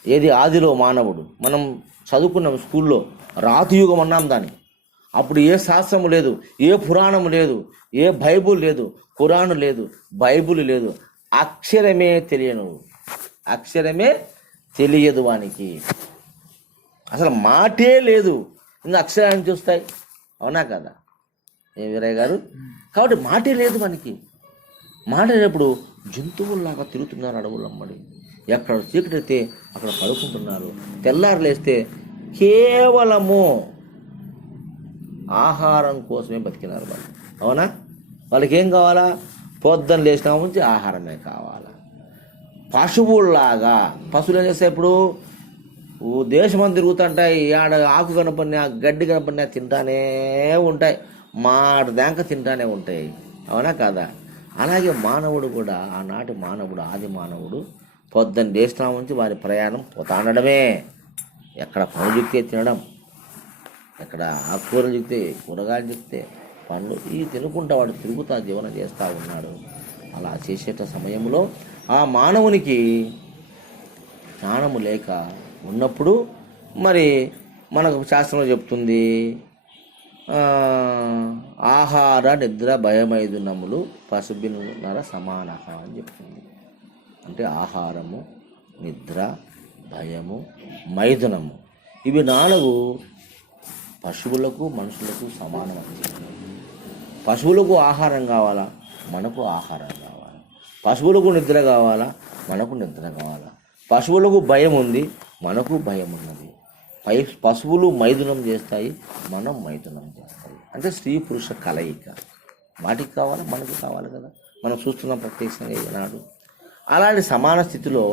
ఏది ఆదిలో మానవుడు మనం చదువుకున్నాం స్కూల్లో, రాతియుగం అన్నాం దాన్ని. అప్పుడు ఏ శాస్త్రము లేదు, ఏ పురాణము లేదు, ఏ బైబుల్ లేదు, ఖురాను లేదు, బైబుల్ లేదు. అక్షరమే తెలియను, అక్షరమే తెలియదు వానికి. అసలు మాటే లేదు, ఇంకా అక్షరాన్ని చూస్తాయి. అవునా కదా ఏ వీరయ్య గారు? కాబట్టి మాటే లేదు మనకి. మాట లేనప్పుడు జంతువుల్లాగా తిరుగుతున్నారు అడవులమ్మడి. ఎక్కడ చీకటైతే అక్కడ పడుకుంటున్నారు. తెల్లారులేస్తే కేవలము ఆహారం కోసమే బతికినారు వాళ్ళు. అవునా? వాళ్ళకి ఏం కావాలా? పొద్దున లేచిన నుంచి ఆహారమే కావాలా. పశువుల్లాగా, పశువులు ఏం చేస్తాయి? ఇప్పుడు దేశమంతా తిరుగుతుంటాయి, ఆడ ఆకు కనపడినా గడ్డి కనపడినా తింటానే ఉంటాయి, మాట దాకా తింటానే ఉంటాయి. అవునా కాదా? అలాగే మానవుడు కూడా, ఆనాటి మానవుడు, ఆది మానవుడు పొద్దున్న లేచిన నుంచి వారి ప్రయాణం పోతాండడమే. ఎక్కడ పనులు చెప్తే తినడం, ఎక్కడ ఆకుకూరలు చెప్తే, కూరగాయలు చెప్తే పండ్లు ఇవి తినుకుంటా వాడు తిరుగుతా జీవనం చేస్తూ ఉన్నాడు. అలా చేసేట సమయంలో ఆ మానవునికి జ్ఞానము లేక ఉన్నప్పుడు మరి మనకు శాస్త్రంలో చెప్తుంది, ఆహార నిద్ర భయమైదునములు పశుబినునర సమానహ అని చెప్తుంది. అంటే ఆహారము, నిద్ర, భయము, మైథునము, ఇవి 4 పశువులకు మనుషులకు సమానం. పశువులకు ఆహారం కావాలా, మనకు ఆహారం కావాలా. పశువులకు నిద్ర కావాలా, మనకు నిద్ర కావాలా. పశువులకు భయం ఉంది, మనకు భయం ఉన్నది. పశువులు మైథునం చేస్తాయి, మనం మైథునం చేస్తాయి. అంటే స్త్రీ పురుష కలయిక. వాటికి కావాలా, మనకు కావాలి కదా. మనం చూస్తున్నాం ప్రత్యక్షంగా ఈనాడు. అలాంటి సమాన స్థితిలో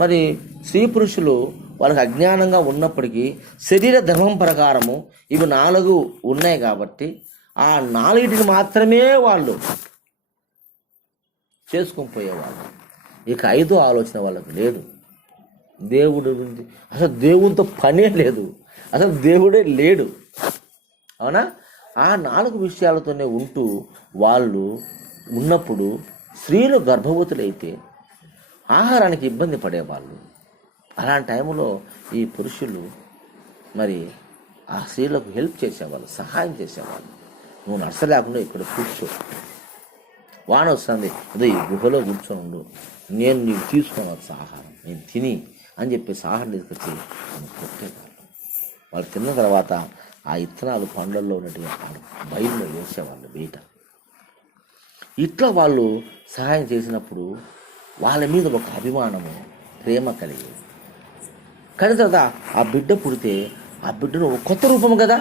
మరి స్త్రీ పురుషులు వాళ్ళకి అజ్ఞానంగా ఉన్నప్పటికీ శరీర ధర్మం ప్రకారము ఇవి 4 ఉన్నాయి కాబట్టి ఆ 4 మాత్రమే వాళ్ళు చేసుకొని పోయేవాళ్ళు. ఇక 5వ ఆలోచన వాళ్ళకు లేదు. దేవుడు గురించి అసలు దేవునితో పనే లేదు, అసలు దేవుడే లేడు. అవునా? ఆ 4 విషయాలతోనే ఉంటూ వాళ్ళు ఉన్నప్పుడు స్త్రీలు గర్భవతులైతే ఆహారానికి ఇబ్బంది పడేవాళ్ళు. అలాంటి టైంలో ఈ పురుషులు మరి ఆ స్త్రీలకు హెల్ప్ చేసేవాళ్ళు, సహాయం చేసేవాళ్ళు. నువ్వు నడచలేకుండా ఇక్కడ కూర్చో, వాన వస్తుంది, అదే ఈ గుహలో కూర్చొని ఉండు, నేను నీకు తీసుకొని వచ్చా ఆహారం, నేను తిని అని చెప్పేసి ఆహారం తీసుకొచ్చి కొట్టేవాళ్ళు. వాళ్ళు తిన్న తర్వాత ఆ ఇత్తనాలు పండ్లల్లో ఉన్నట్టుగా బయలులో వేసేవాళ్ళు బయట. ఇట్లా వాళ్ళు సహాయం చేసినప్పుడు వాళ్ళ మీద ఒక అభిమానము, ప్రేమ కలిగేది. కానీ తర్వాత ఆ బిడ్డ పుడితే ఆ బిడ్డను కొత్త రూపం కదా,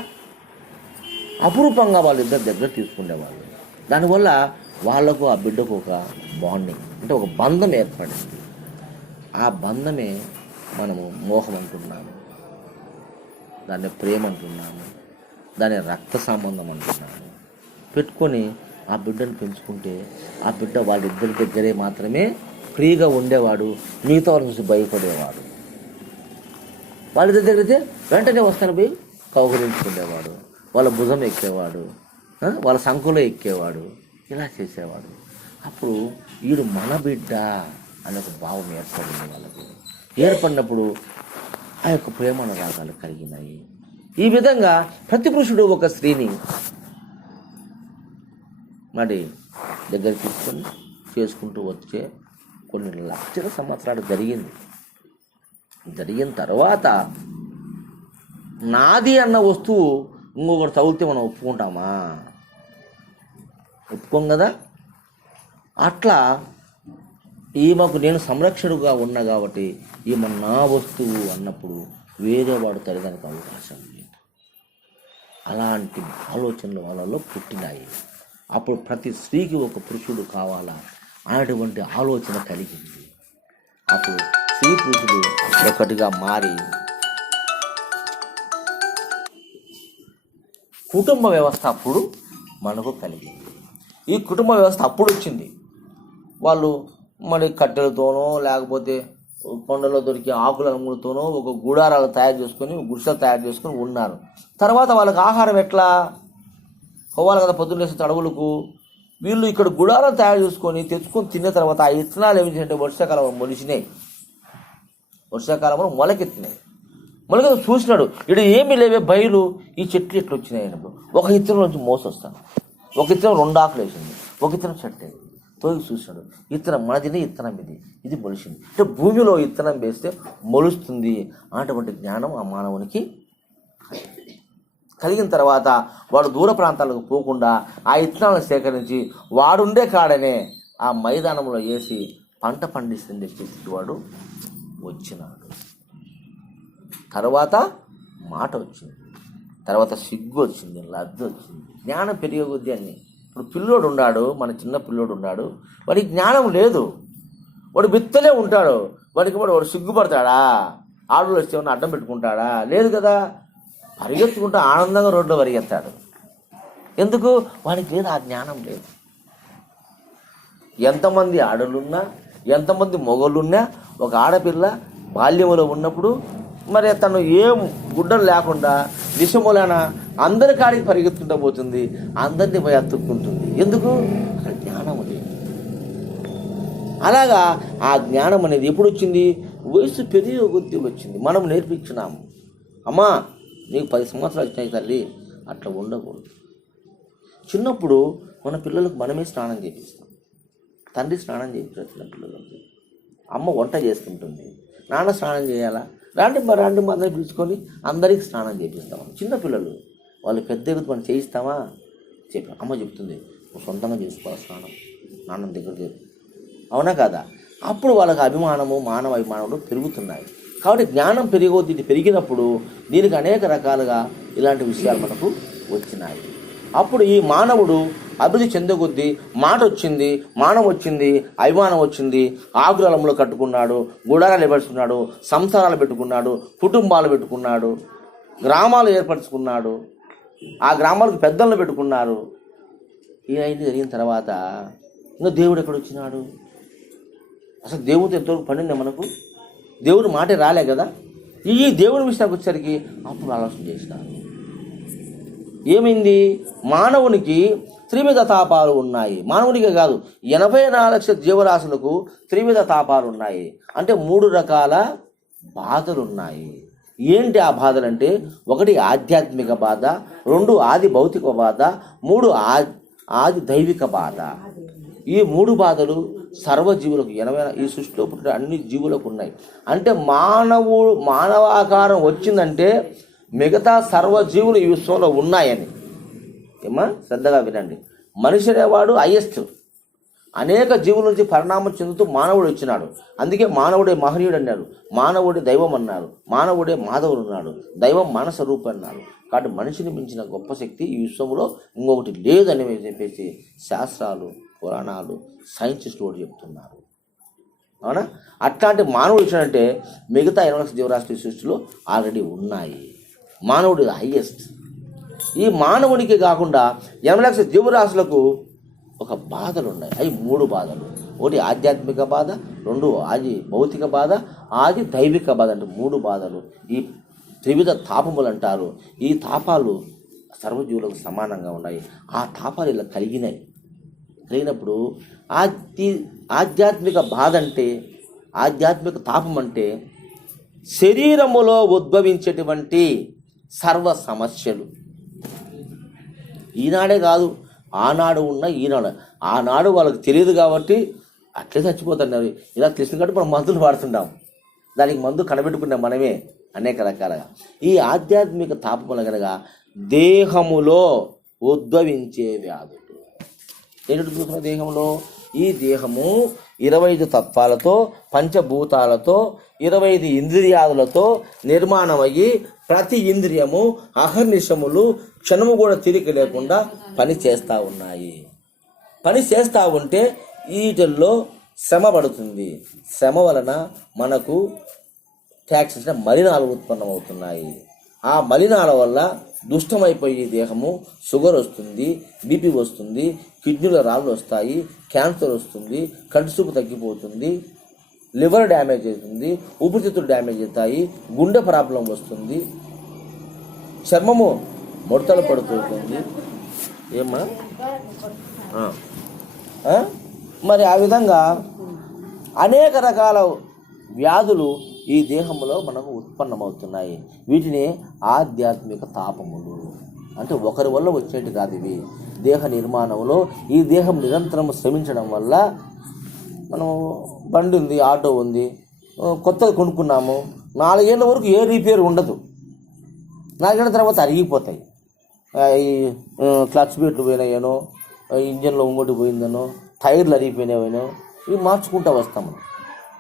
అపురూపంగా వాళ్ళిద్దరు దగ్గర తీసుకునేవాళ్ళు. దానివల్ల వాళ్లకు ఆ బిడ్డకు ఒక బాండింగ్, అంటే ఒక బంధం ఏర్పడింది. ఆ బంధమే మనము మోహం అంటున్నాము, దాన్ని ప్రేమ అంటున్నాము, దాని రక్త సంబంధం అంటున్నాము. పెట్టుకొని ఆ బిడ్డను పెంచుకుంటే ఆ బిడ్డ వాళ్ళిద్దరి దగ్గరే మాత్రమే ఫ్రీగా ఉండేవాడు, మిగతా వాళ్ళ నుంచి భయపడేవాడు. వాళ్ళిద్దరి దగ్గరైతే వెంటనే వస్తాను పోయి కౌగులించుకునేవాడు, వాళ్ళ భుజం ఎక్కేవాడు, వాళ్ళ సంకులో ఎక్కేవాడు, ఇలా చేసేవాడు. అప్పుడు వీడు మన బిడ్డ అనే ఒక భావం ఏర్పడింది వాళ్ళకు. ఏర్పడినప్పుడు ఆ యొక్క ప్రేమను రాగాలు కలిగినాయి. ఈ విధంగా ప్రతి పురుషుడు ఒక స్త్రీని మరి దగ్గర తీసుకొని చేసుకుంటూ వచ్చే కొన్ని లక్షల సంవత్సరాలు జరిగింది. జరిగిన తర్వాత నాది అన్న వస్తువు ఇంకొకటి తగిలితే మనం ఒప్పుకుంటామా? ఒప్పుకోం కదా. అట్లా ఈమెకు నేను సంరక్షణగా ఉన్నా కాబట్టి ఈమె నా వస్తువు అన్నప్పుడు వేరే వాడు తరగడానికి అవకాశం లేదు. అలాంటి ఆలోచనలు వాళ్ళలో పుట్టినాయి. అప్పుడు ప్రతి స్త్రీకి ఒక పురుషుడు కావాలా అనేటువంటి ఆలోచన కలిగింది. అప్పుడు స్త్రీ పురుషుడు ఒకటిగా మారి కుటుంబ వ్యవస్థ అప్పుడు మనకు కలిగింది. ఈ కుటుంబ వ్యవస్థ అప్పుడు వచ్చింది. వాళ్ళు మరి కట్టెలతోనో లేకపోతే కొండలో దొరికే ఆకుల నమ్ములతోనో ఒక గుడారాలు తయారు చేసుకొని, గుడిసెలు తయారు చేసుకొని ఉన్నారు. తర్వాత వాళ్ళకి ఆహారం ఎట్లా పోవాలి కదా, పొద్దున్న లేస్తే అడవులకు. వీళ్ళు ఇక్కడ గుడారాలు తయారు చేసుకొని తెచ్చుకొని తిన్న తర్వాత ఆ ఇత్తనాలు ఏమి చేయాలంటే వర్షాకాలం మొలిచినాయి, వర్షాకాలంలో మొలకెత్తినాయి. మొలకెత్తి చూసినాడు, ఇక్కడ ఏమీ లేవే బయలు, ఈ చెట్లు ఎట్లు వచ్చినాయి అన్నప్పుడు ఒక ఇత్తనం నుంచి మోసొస్తాను. ఒక ఇత్తనం 2 ఆకులు వేసింది, ఒక ఇత్తనం చెట్టు తోగి చూసినాడు, ఇత్తనం మనదినే, ఇత్తనం ఇది మొలిచింది. అంటే భూమిలో ఇత్తనం వేస్తే మొలుస్తుంది అటువంటి జ్ఞానం ఆ మానవునికి కలిగిన తర్వాత వాడు దూర ప్రాంతాలకు పోకుండా ఆ ఇత్తనాలను సేకరించి వాడుండే కాడనే ఆ మైదానంలో వేసి పంట పండిస్తుంది చెప్పేసి వాడు వచ్చినాడు. తర్వాత మాట వచ్చింది, తర్వాత సిగ్గు వచ్చింది, లజ్జ వచ్చింది, జ్ఞానం పెరిగే కొద్దీ అన్నీ. ఇప్పుడు పిల్లోడు ఉన్నాడు, మన చిన్న పిల్లోడు ఉన్నాడు, వాడికి జ్ఞానం లేదు, వాడు బిత్తలే ఉంటాడు. వాడు సిగ్గుపడతాడా? ఆడలు వస్తే ఏమన్నా అడ్డం పెట్టుకుంటాడా? లేదు కదా. పరిగెత్తుకుంటూ ఆనందంగా రోడ్లో పరిగెత్తాడు. ఎందుకు? వాడికి లేదు, ఆ జ్ఞానం లేదు. ఎంతమంది ఆడలున్నా, ఎంతమంది మొగలున్నా, ఒక ఆడపిల్ల బాల్యములో ఉన్నప్పుడు మరి తను ఏం గుడ్డలు లేకుండా విషములన అందరి కాడికి పరిగెత్తుకుంటూ పోతుంది, అందరినీ పోయి అతుక్కుంటుంది. ఎందుకు? అక్కడ జ్ఞానం లేదు. అలాగా ఆ జ్ఞానం అనేది ఎప్పుడు వచ్చింది? వయసు పెరిగే కొద్దీ వచ్చింది. మనం నేర్పించినాము, అమ్మా నీకు 10 సంవత్సరాలు వచ్చినాయి తల్లి, అట్లా ఉండకూడదు. చిన్నప్పుడు మన పిల్లలకు మనమే స్నానం చేపిస్తాం. తండ్రి స్నానం చేయించారు చిన్న పిల్లలకి, అమ్మ వంట చేసుకుంటుంది, నాన్న స్నానం చేయాలా, రాండి అందరికి పిలుచుకొని అందరికి స్నానం చేపిస్తాం. చిన్నపిల్లలు వాళ్ళు పెద్ద మనం చేయిస్తామా? చెప్పి అమ్మ చెప్తుంది, నువ్వు సొంతంగా చేసుకోవాలి స్నానం, నాన్న దగ్గర చేరు. అవునా కాదా? అప్పుడు వాళ్ళకి అభిమానము, మానవ అభిమానములు పెరుగుతున్నాయి. కాబట్టి జ్ఞానం పెరిగినప్పుడు దీనికి అనేక రకాలుగా ఇలాంటి విషయాలు మనకు వచ్చినాయి. అప్పుడు ఈ మానవుడు అభివృద్ధి చెందే కొద్దీ మాట వచ్చింది, మానం వచ్చింది, అభిమానం వచ్చింది. ఆగ్రహంలో కట్టుకున్నాడు, గుడారాలు ఏర్పరుచుకున్నాడు, సంసారాలు పెట్టుకున్నాడు, కుటుంబాలు పెట్టుకున్నాడు, గ్రామాలు ఏర్పరచుకున్నాడు, ఆ గ్రామాలకు పెద్దలను పెట్టుకున్నారు. ఇవన్నీ జరిగిన తర్వాత ఇంకా దేవుడు ఎక్కడ వచ్చినాడు? అసలు దేవుడితో ఎంతవరకు పడింది మనకు? దేవుని మాటే రాలే కదా. ఈ దేవుని విషయానికి వచ్చేసరికి అప్పుడు ఆలోచన చేసినాను. ఏమైంది? మానవునికి త్రివిధ తాపాలు ఉన్నాయి. మానవునికే కాదు, 84 లక్షల జీవరాశులకు త్రివిధ తాపాలు ఉన్నాయి. అంటే 3 రకాల బాధలు ఉన్నాయి. ఏంటి ఆ బాధలు అంటే, 1 ఆధ్యాత్మిక బాధ, 2 ఆది భౌతిక బాధ, 3 ఆది దైవిక బాధ. ఈ 3 బాధలు సర్వజీవులకు, ఈ సృష్టిలో పుట్టిన అన్ని జీవులకు ఉన్నాయి. అంటే మానవాకారం వచ్చిందంటే మిగతా సర్వజీవులు ఈ విశ్వంలో ఉన్నాయని. ఏమా శ్రద్ధగా వినండి. మనిషి అనేవాడు హైయెస్ట్. అనేక జీవుల నుంచి పరిణామం చెందుతూ మానవుడు వచ్చినాడు. అందుకే మానవుడే మహనీయుడు అన్నారు, మానవుడే దైవం అన్నారు, మానవుడే మాధవుడు అన్నాడు, దైవం మానస రూపం అన్నారు. కాబట్టి మనిషిని మించిన గొప్ప శక్తి ఈ విశ్వంలో ఇంకొకటి లేదని చెప్పేసి శాస్త్రాలు, పురాణాలు, సైంటిస్టులు కూడా చెప్తున్నారు. అవునా? అట్లాంటి మానవుడు వచ్చినంటే మిగతా 80 లక్షల జీవరాశి సృష్టిలో ఆల్రెడీ ఉన్నాయి. మానవుడు హైయెస్ట్. ఈ మానవునికి కాకుండా 80 లక్షల జీవరాశులకు ఒక బాధలు ఉన్నాయి. అవి 3 బాధలు. 1 ఆధ్యాత్మిక బాధ, 2 ఆది భౌతిక బాధ, ఆది దైవిక బాధ. అంటే 3 బాధలు. ఈ త్రివిధ తాపములు అంటారు. ఈ తాపాలు సర్వజీవులకు సమానంగా ఉన్నాయి. ఆ తాపాలు ఇలా కలిగినప్పుడు ఆధ్యాత్మిక బాధ అంటే, ఆధ్యాత్మిక తాపం అంటే శరీరములో ఉద్భవించేటువంటి సర్వ సమస్యలు. ఈనాడే కాదు, ఆనాడు ఉన్న ఈనాడు. ఆనాడు వాళ్ళకి తెలియదు కాబట్టి అట్లే చచ్చిపోతున్నారు. ఇలా తెలిసిన కాబట్టి మనం మందులు వాడుతుంటాం. దానికి మందు కనబెట్టుకున్నాం మనమే అనేక రకాలుగా. ఈ ఆధ్యాత్మిక తాపములు కనుక దేహములో ఉద్భవించే వ్యాధులు. ఏంటంటే చూసిన దేహంలో, ఈ దేహము 25 తత్వాలతో, పంచభూతాలతో, 25 ఇంద్రియాదులతో నిర్మాణమయ్యి ప్రతి ఇంద్రియము అహర్నిశములు క్షణము కూడా తీరిక లేకుండా పని చేస్తూ ఉన్నాయి. పని చేస్తూ ఉంటే వీటిల్లో శ్రమ పడుతుంది. శ్రమ వలన మనకు ట్యాక్సెస్ మలినాలు ఉత్పన్నమవుతున్నాయి. ఆ మలినాల వల్ల దుష్టమైపోయి దేహము షుగర్ వస్తుంది, బీపీ వస్తుంది, కిడ్నీల రాళ్ళు వస్తాయి, క్యాన్సర్ వస్తుంది, కంటి చూపు తగ్గిపోతుంది, లివర్ డ్యామేజ్ అవుతుంది, ఊపిరితిత్తులు డ్యామేజ్ అవుతాయి, గుండె ప్రాబ్లం వస్తుంది, చర్మము ముడతలు పడుతుంది. ఏమ్మా మరి ఆ విధంగా అనేక రకాల వ్యాధులు ఈ దేహంలో మనకు ఉత్పన్నమవుతున్నాయి. వీటిని ఆధ్యాత్మిక తాపములు అంటే ఒకరి వల్ల వచ్చేటి కాదు. ఇవి దేహ నిర్మాణంలో ఈ దేహం నిరంతరం శ్రమించడం వల్ల, మనం బండి ఉంది, ఆటో ఉంది, కొత్తగా కొనుక్కున్నాము, 4 ఏళ్ళ వరకు ఏ రిపేర్ ఉండదు. 4 ఏళ్ళ తర్వాత అరిగిపోతాయి. ఈ క్లచ్ బెట్లు పోయినాయనో, ఇంజన్లో ఇంకోటి పోయిందనో, టైర్లు అరిగిపోయినాయనో, ఇవి మార్చుకుంటూ వస్తాము.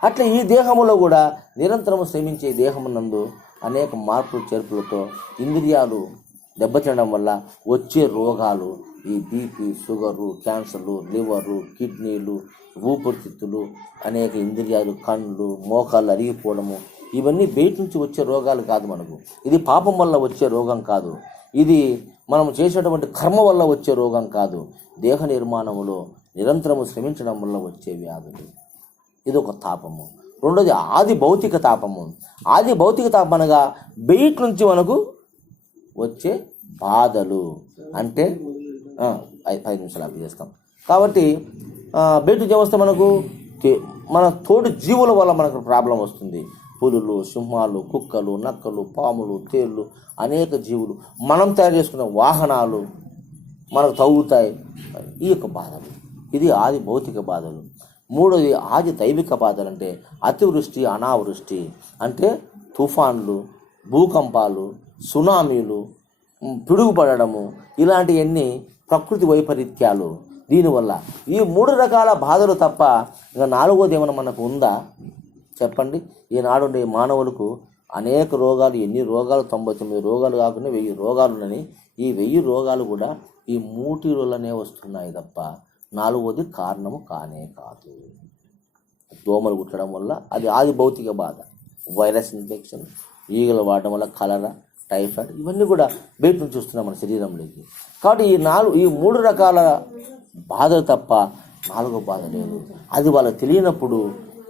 అట్లా ఈ దేహములో కూడా నిరంతరం శ్రమించే దేహమునందు అనేక మార్పులు చేర్పులతో ఇంద్రియాలు దెబ్బతినడం వల్ల వచ్చే రోగాలు, ఈ బీపీ, షుగరు, క్యాన్సర్లు, లివరు, కిడ్నీలు, ఊపిరితిత్తులు, అనేక ఇంద్రియాలు, కళ్ళు, మోకాళ్ళు అరిగిపోవడము, ఇవన్నీ బయట నుంచి వచ్చే రోగాలు కాదు. మనకు ఇది పాపం వల్ల వచ్చే రోగం కాదు. ఇది మనం చేసేటువంటి కర్మ వల్ల వచ్చే రోగం కాదు. దేహ నిర్మాణములో నిరంతరము శ్రమించడం వల్ల వచ్చే వ్యాధులు. ఇది ఒక తాపము. రెండోది ఆది భౌతిక తాపము. ఆది భౌతిక తాపం అనగా బయట నుంచి మనకు వచ్చే బాధలు. అంటే 5 నిమిషాలు అవి చేస్తాం. కాబట్టి బయట నుంచి వస్తే మనకు మన తోటి జీవుల వల్ల మనకు ప్రాబ్లం వస్తుంది. పులులు, సింహాలు, కుక్కలు, నక్కలు, పాములు, తేళ్ళు, అనేక జీవులు, మనం తయారు చేసుకున్న వాహనాలు మనకు తగ్గుతాయి. ఈ యొక్క బాధలు, ఇది ఆది భౌతిక బాధలు. మూడోది ఆది దైవిక బాధలు. అంటే అతివృష్టి, అనావృష్టి, అంటే తుఫాన్లు, భూకంపాలు, సునామీలు, పిడుగుపడము, ఇలాంటివన్నీ ప్రకృతి వైపరీత్యాలు. దీనివల్ల ఈ 3 రకాల బాధలు తప్ప ఇంకా 4వది ఏమైనా మనకు ఉందా చెప్పండి? ఈనాడు మానవులకు అనేక రోగాలు, ఎన్ని రోగాలు, 99 రోగాలు కాకుండా 1000 రోగాలు ఉన్నాయి. ఈ 1000 రోగాలు కూడా ఈ 3 వల్లనే వస్తున్నాయి తప్ప 4వది కారణము కానే కాదు. దోమలు కుట్టడం వల్ల అది ఆది భౌతిక బాధ. వైరస్ ఇన్ఫెక్షన్, ఈగలు వాడడం వల్ల కలరా, టైఫాయిడ్, ఇవన్నీ కూడా బయట నుంచి వస్తున్నాయి మన శరీరంలోకి. కాబట్టి ఈ 3 రకాల బాధలు తప్ప 4వ బాధ లేదు. అది వాళ్ళకి తెలియనప్పుడు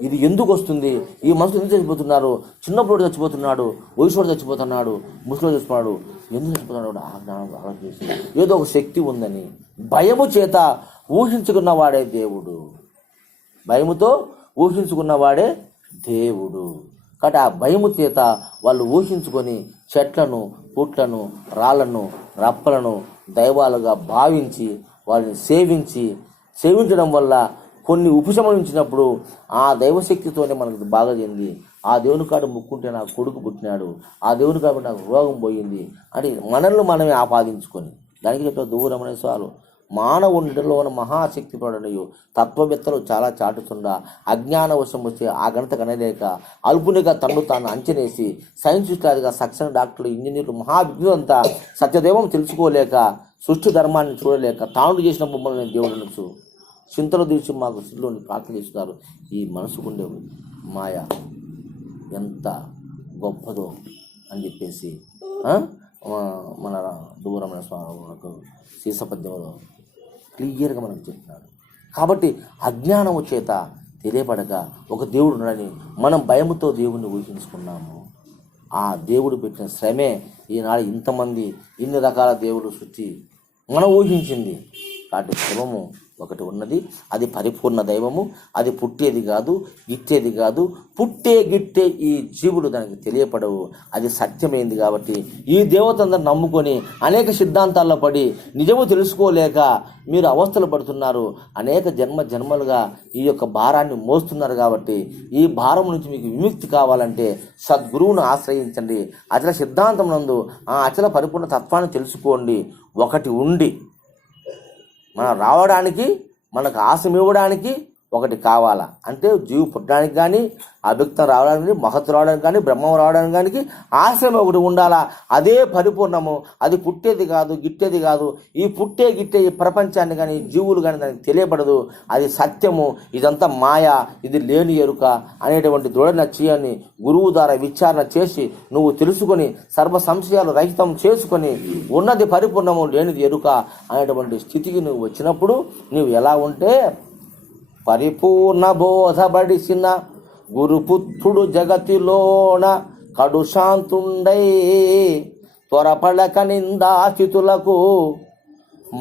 ఇది ఎందుకు వస్తుంది, ఈ మనుషులు ఎందుకు చచ్చిపోతున్నారు, చిన్నప్పుడు చచ్చిపోతున్నాడు, వయసుడు చచ్చిపోతున్నాడు, ముసలివాడు చచ్చిపోతున్నాడు, ఎందుకు చచ్చిపోతున్నాడు, ఆ జ్ఞానం ఆలోచించి ఏదో ఒక శక్తి ఉందని భయము చేత ఊహించుకున్నవాడే దేవుడు. భయముతో ఊహించుకున్నవాడే దేవుడు. కాబట్టి ఆ భయము చేత వాళ్ళు ఊహించుకొని చెట్లను, పుట్లను, రాళ్లను, రప్పలను దైవాలుగా భావించి వాళ్ళని సేవించడం వల్ల కొన్ని ఉపశమనించినప్పుడు ఆ దైవశక్తితోనే మనకు బాగా చెంది, ఆ దేవుని కాడు ముక్కుంటే నాకు కొడుకు పుట్టినాడు, ఆ దేవుని కాడు నాకు రోగం పోయింది అని మనల్ని మనమే ఆపాదించుకొని, దానికి చెప్పే దూరమనే చాలు. మానవునిలో ఉన్న మహాశక్తి పడనయు తత్వవేత్తలు చాలా చాటుతుండా అజ్ఞాన వశం వచ్చే ఆ గణత కనలేక అల్పునిగా తన్ను తాను అంచనేసి సైన్సిస్టులుగా సక్సెస్ డాక్టర్లు, ఇంజనీర్లు, మహావిజ్ఞులంతా సత్యదేవం తెలుసుకోలేక సృష్టి ధర్మాన్ని చూడలేక తాను చేసిన బొమ్మలని దేవుడు అనొచ్చు చింతలు తీసి మాకు సిల్లోని ప్రార్థన చేస్తున్నారు. ఈ మనసుకుండే మాయ ఎంత గొప్పదో అని చెప్పేసి మన దూరమైన స్వామి శీర్షపద్యంలో క్లియర్గా మనకు చెప్తున్నాడు. కాబట్టి అజ్ఞానము చేత తెలియపడక ఒక దేవుడు ఉన్నాడని మనం భయముతో దేవుణ్ణి ఊహించుకున్నాము. ఆ దేవుడు పెట్టిన శ్రమే ఈనాడు ఇంతమంది ఇన్ని రకాల దేవుడు సృష్టి మనం ఊహించింది. కాబట్టి శ్రమము ఒకటి ఉన్నది, అది పరిపూర్ణ దైవము, అది పుట్టేది కాదు, గిట్టేది కాదు. పుట్టే గిట్టే ఈ జీవుడు దానికి తెలియపడవు, అది సత్యమైంది. కాబట్టి ఈ దేవతందరూ నమ్ముకొని అనేక సిద్ధాంతాల్లో పడి నిజము తెలుసుకోలేక మీరు అవస్థలు పడుతున్నారు, అనేక జన్మలుగా ఈ యొక్క భారాన్ని మోస్తున్నారు. కాబట్టి ఈ భారం నుంచి మీకు విముక్తి కావాలంటే సద్గురువును ఆశ్రయించండి. అచల సిద్ధాంతం నందు ఆ అచల పరిపూర్ణ తత్వాన్ని తెలుసుకోండి. ఒకటి ఉండి మనం రావడానికి, మనకు ఆశం ఇవ్వడానికి ఒకటి కావాలా అంటే జీవు పుట్టడానికి కానీ, అభ్యుక్తం రావడానికి, మహత్తు రావడానికి కానీ, బ్రహ్మం రావడానికి కానీ ఆశ్రమం ఒకటి ఉండాలా. అదే పరిపూర్ణము. అది పుట్టేది కాదు, గిట్టేది కాదు. ఈ పుట్టే గిట్టే ఈ ప్రపంచాన్ని కానీ జీవులు కానీ దానికి తెలియబడదు. అది సత్యము, ఇదంతా మాయ, ఇది లేని ఎరుక అనేటువంటి దృఢ నిశ్చయాన్ని గురువు ద్వారా విచారణ చేసి నువ్వు తెలుసుకొని సర్వ సంశయాలు రహితం చేసుకొని ఉన్నది పరిపూర్ణము, లేనిది ఎరుక అనేటువంటి స్థితికి నువ్వు వచ్చినప్పుడు నువ్వు ఎలా ఉంటే పరిపూర్ణ బోధపడిసిన గురుపుత్రుడు జగతిలోన కడు శాంతుండై త్వరపడక నిందాచితులకు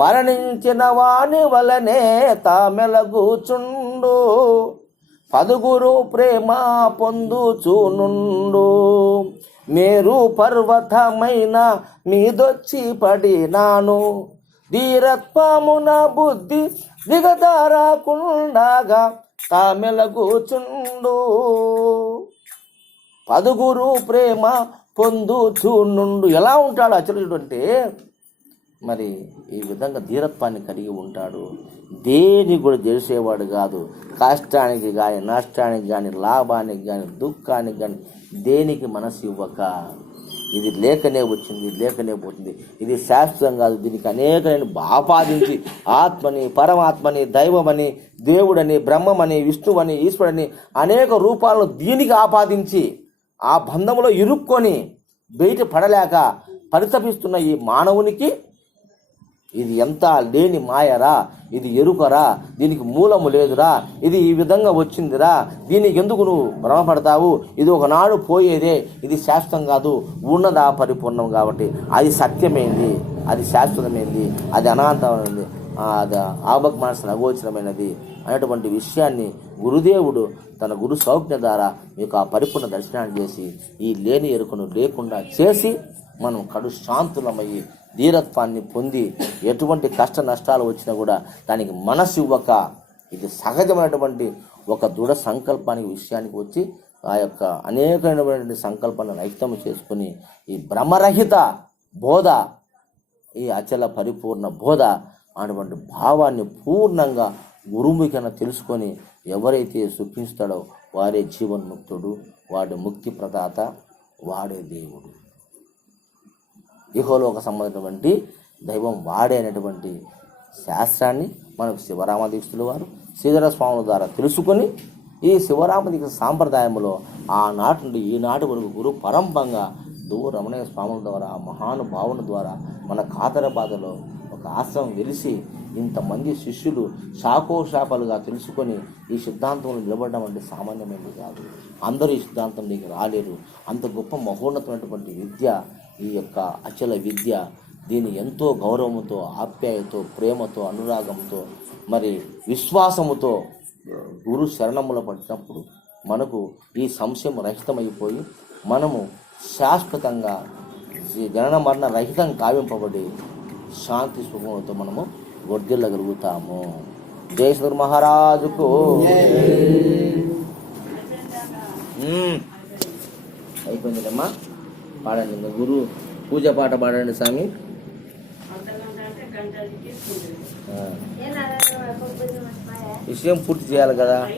మరణించిన వాని వలనే తామెలగూచుండు పదుగురు ప్రేమ పొందుచునుండు మేరు పర్వతమైన మీదొచ్చి పడినాను ధీరత్వమున బుద్ధి దిగదారాకుండగా తామెలగూచుండు పదుగురు ప్రేమ పొందుచునుండు. ఎలా ఉంటాడు అచలుడు అంటే మరి ఈ విధంగా ధీరత్వాన్ని కలిగి ఉంటాడు. దేని కూడా తెలిసేవాడు కాదు. కష్టానికి కానీ, నష్టానికి కానీ, లాభానికి కానీ, దుఃఖానికి కానీ దేనికి మనసు ఇవ్వక ఇది లేకనే వచ్చింది, లేకనే పోతుంది, ఇది శాస్త్రం కాదు, దీనికి అనేకమైన ఆపాదించి ఆత్మని, పరమాత్మని, దైవమని, దేవుడని, బ్రహ్మమని, విష్ణువని, ఈశ్వరుని అనేక రూపాలను దీనికి ఆపాదించి ఆ బంధంలో ఇరుక్కొని బయట పడలేక పరితపిస్తున్న ఈ మానవునికి ఇది ఎంత లేని మాయరా, ఇది ఎరుకరా, దీనికి మూలము లేదురా, ఇది ఈ విధంగా వచ్చిందిరా, దీనికి ఎందుకు నువ్వు భ్రమపడతావు, ఇది ఒకనాడు పోయేదే, ఇది శాశ్వతం కాదు, ఉన్నదా పరిపూర్ణం కాబట్టి అది సత్యమైంది, అది శాశ్వతమైంది, అది అనాంతమైనది, అది ఆభగ్మానస అగోచరమైనది అనేటువంటి విషయాన్ని గురుదేవుడు తన గురు సౌజ్ఞ ద్వారా మీకు ఆ పరిపూర్ణ దర్శనాన్ని చేసి ఈ లేని ఎరుకను లేకుండా చేసి మనం కడు శాంతులమయ్యి ధీరత్వాన్ని పొంది ఎటువంటి కష్ట నష్టాలు వచ్చినా కూడా దానికి మనసు ఇవ్వక ఇది సహజమైనటువంటి ఒక దృఢ సంకల్పానికి విషయానికి వచ్చి ఆ యొక్క అనేకమైనటువంటి సంకల్పాన్ని రహితం చేసుకుని ఈ భ్రమరహిత బోధ, ఈ అచల పరిపూర్ణ బోధ అటువంటి భావాన్ని పూర్ణంగా గురుముఖిన తెలుసుకొని ఎవరైతే సుఖిస్తాడో వారే జీవన్ముక్తుడు, వాడి ముక్తి ప్రదాత, వాడే దేవుడు. ఇహోలోక సంబంధించినటువంటి దైవం వాడే అనేటువంటి శాస్త్రాన్ని మనకు శివరామదీక్షితుల వారు శ్రీధర స్వాముల ద్వారా తెలుసుకొని ఈ శివరామదీక్ష సాంప్రదాయంలో ఆనాటి నుండి ఈనాటి వరకు గురు పరంపంగా రమణయ్య స్వాముల ద్వారా, మహానుభావుల ద్వారా మన కాతరబాదలో ఒక ఆశ్రమం వెలిసి ఇంతమంది శిష్యులు శాఖోశాఖలుగా తెలుసుకొని ఈ సిద్ధాంతంలో నిలబడడం అంటే సామాన్యమైనది కాదు. అందరూ ఈ సిద్ధాంతం నీకు రాలేరు. అంత గొప్ప మహోన్నతమైనటువంటి విద్య ఈ యొక్క అచల విద్య. దీన్ని ఎంతో గౌరవంతో, ఆప్యాయతో, ప్రేమతో, అనురాగంతో, మరి విశ్వాసముతో గురు శరణములో పడినప్పుడు మనకు ఈ సంశయం రహితమైపోయి మనము శాశ్వతంగా ఈ జనన మరణ రహితం కావింపబడి శాంతి సుఖంతో మనము వర్ధిల్లగలుగుతాము. జై శ్రీ మహారాజుకు. అయిపోయిందమ్మా, పాడండి. ఇంకా గురు పూజ పాట పాడండి స్వామి. విషయం పూర్తి చేయాలి కదా.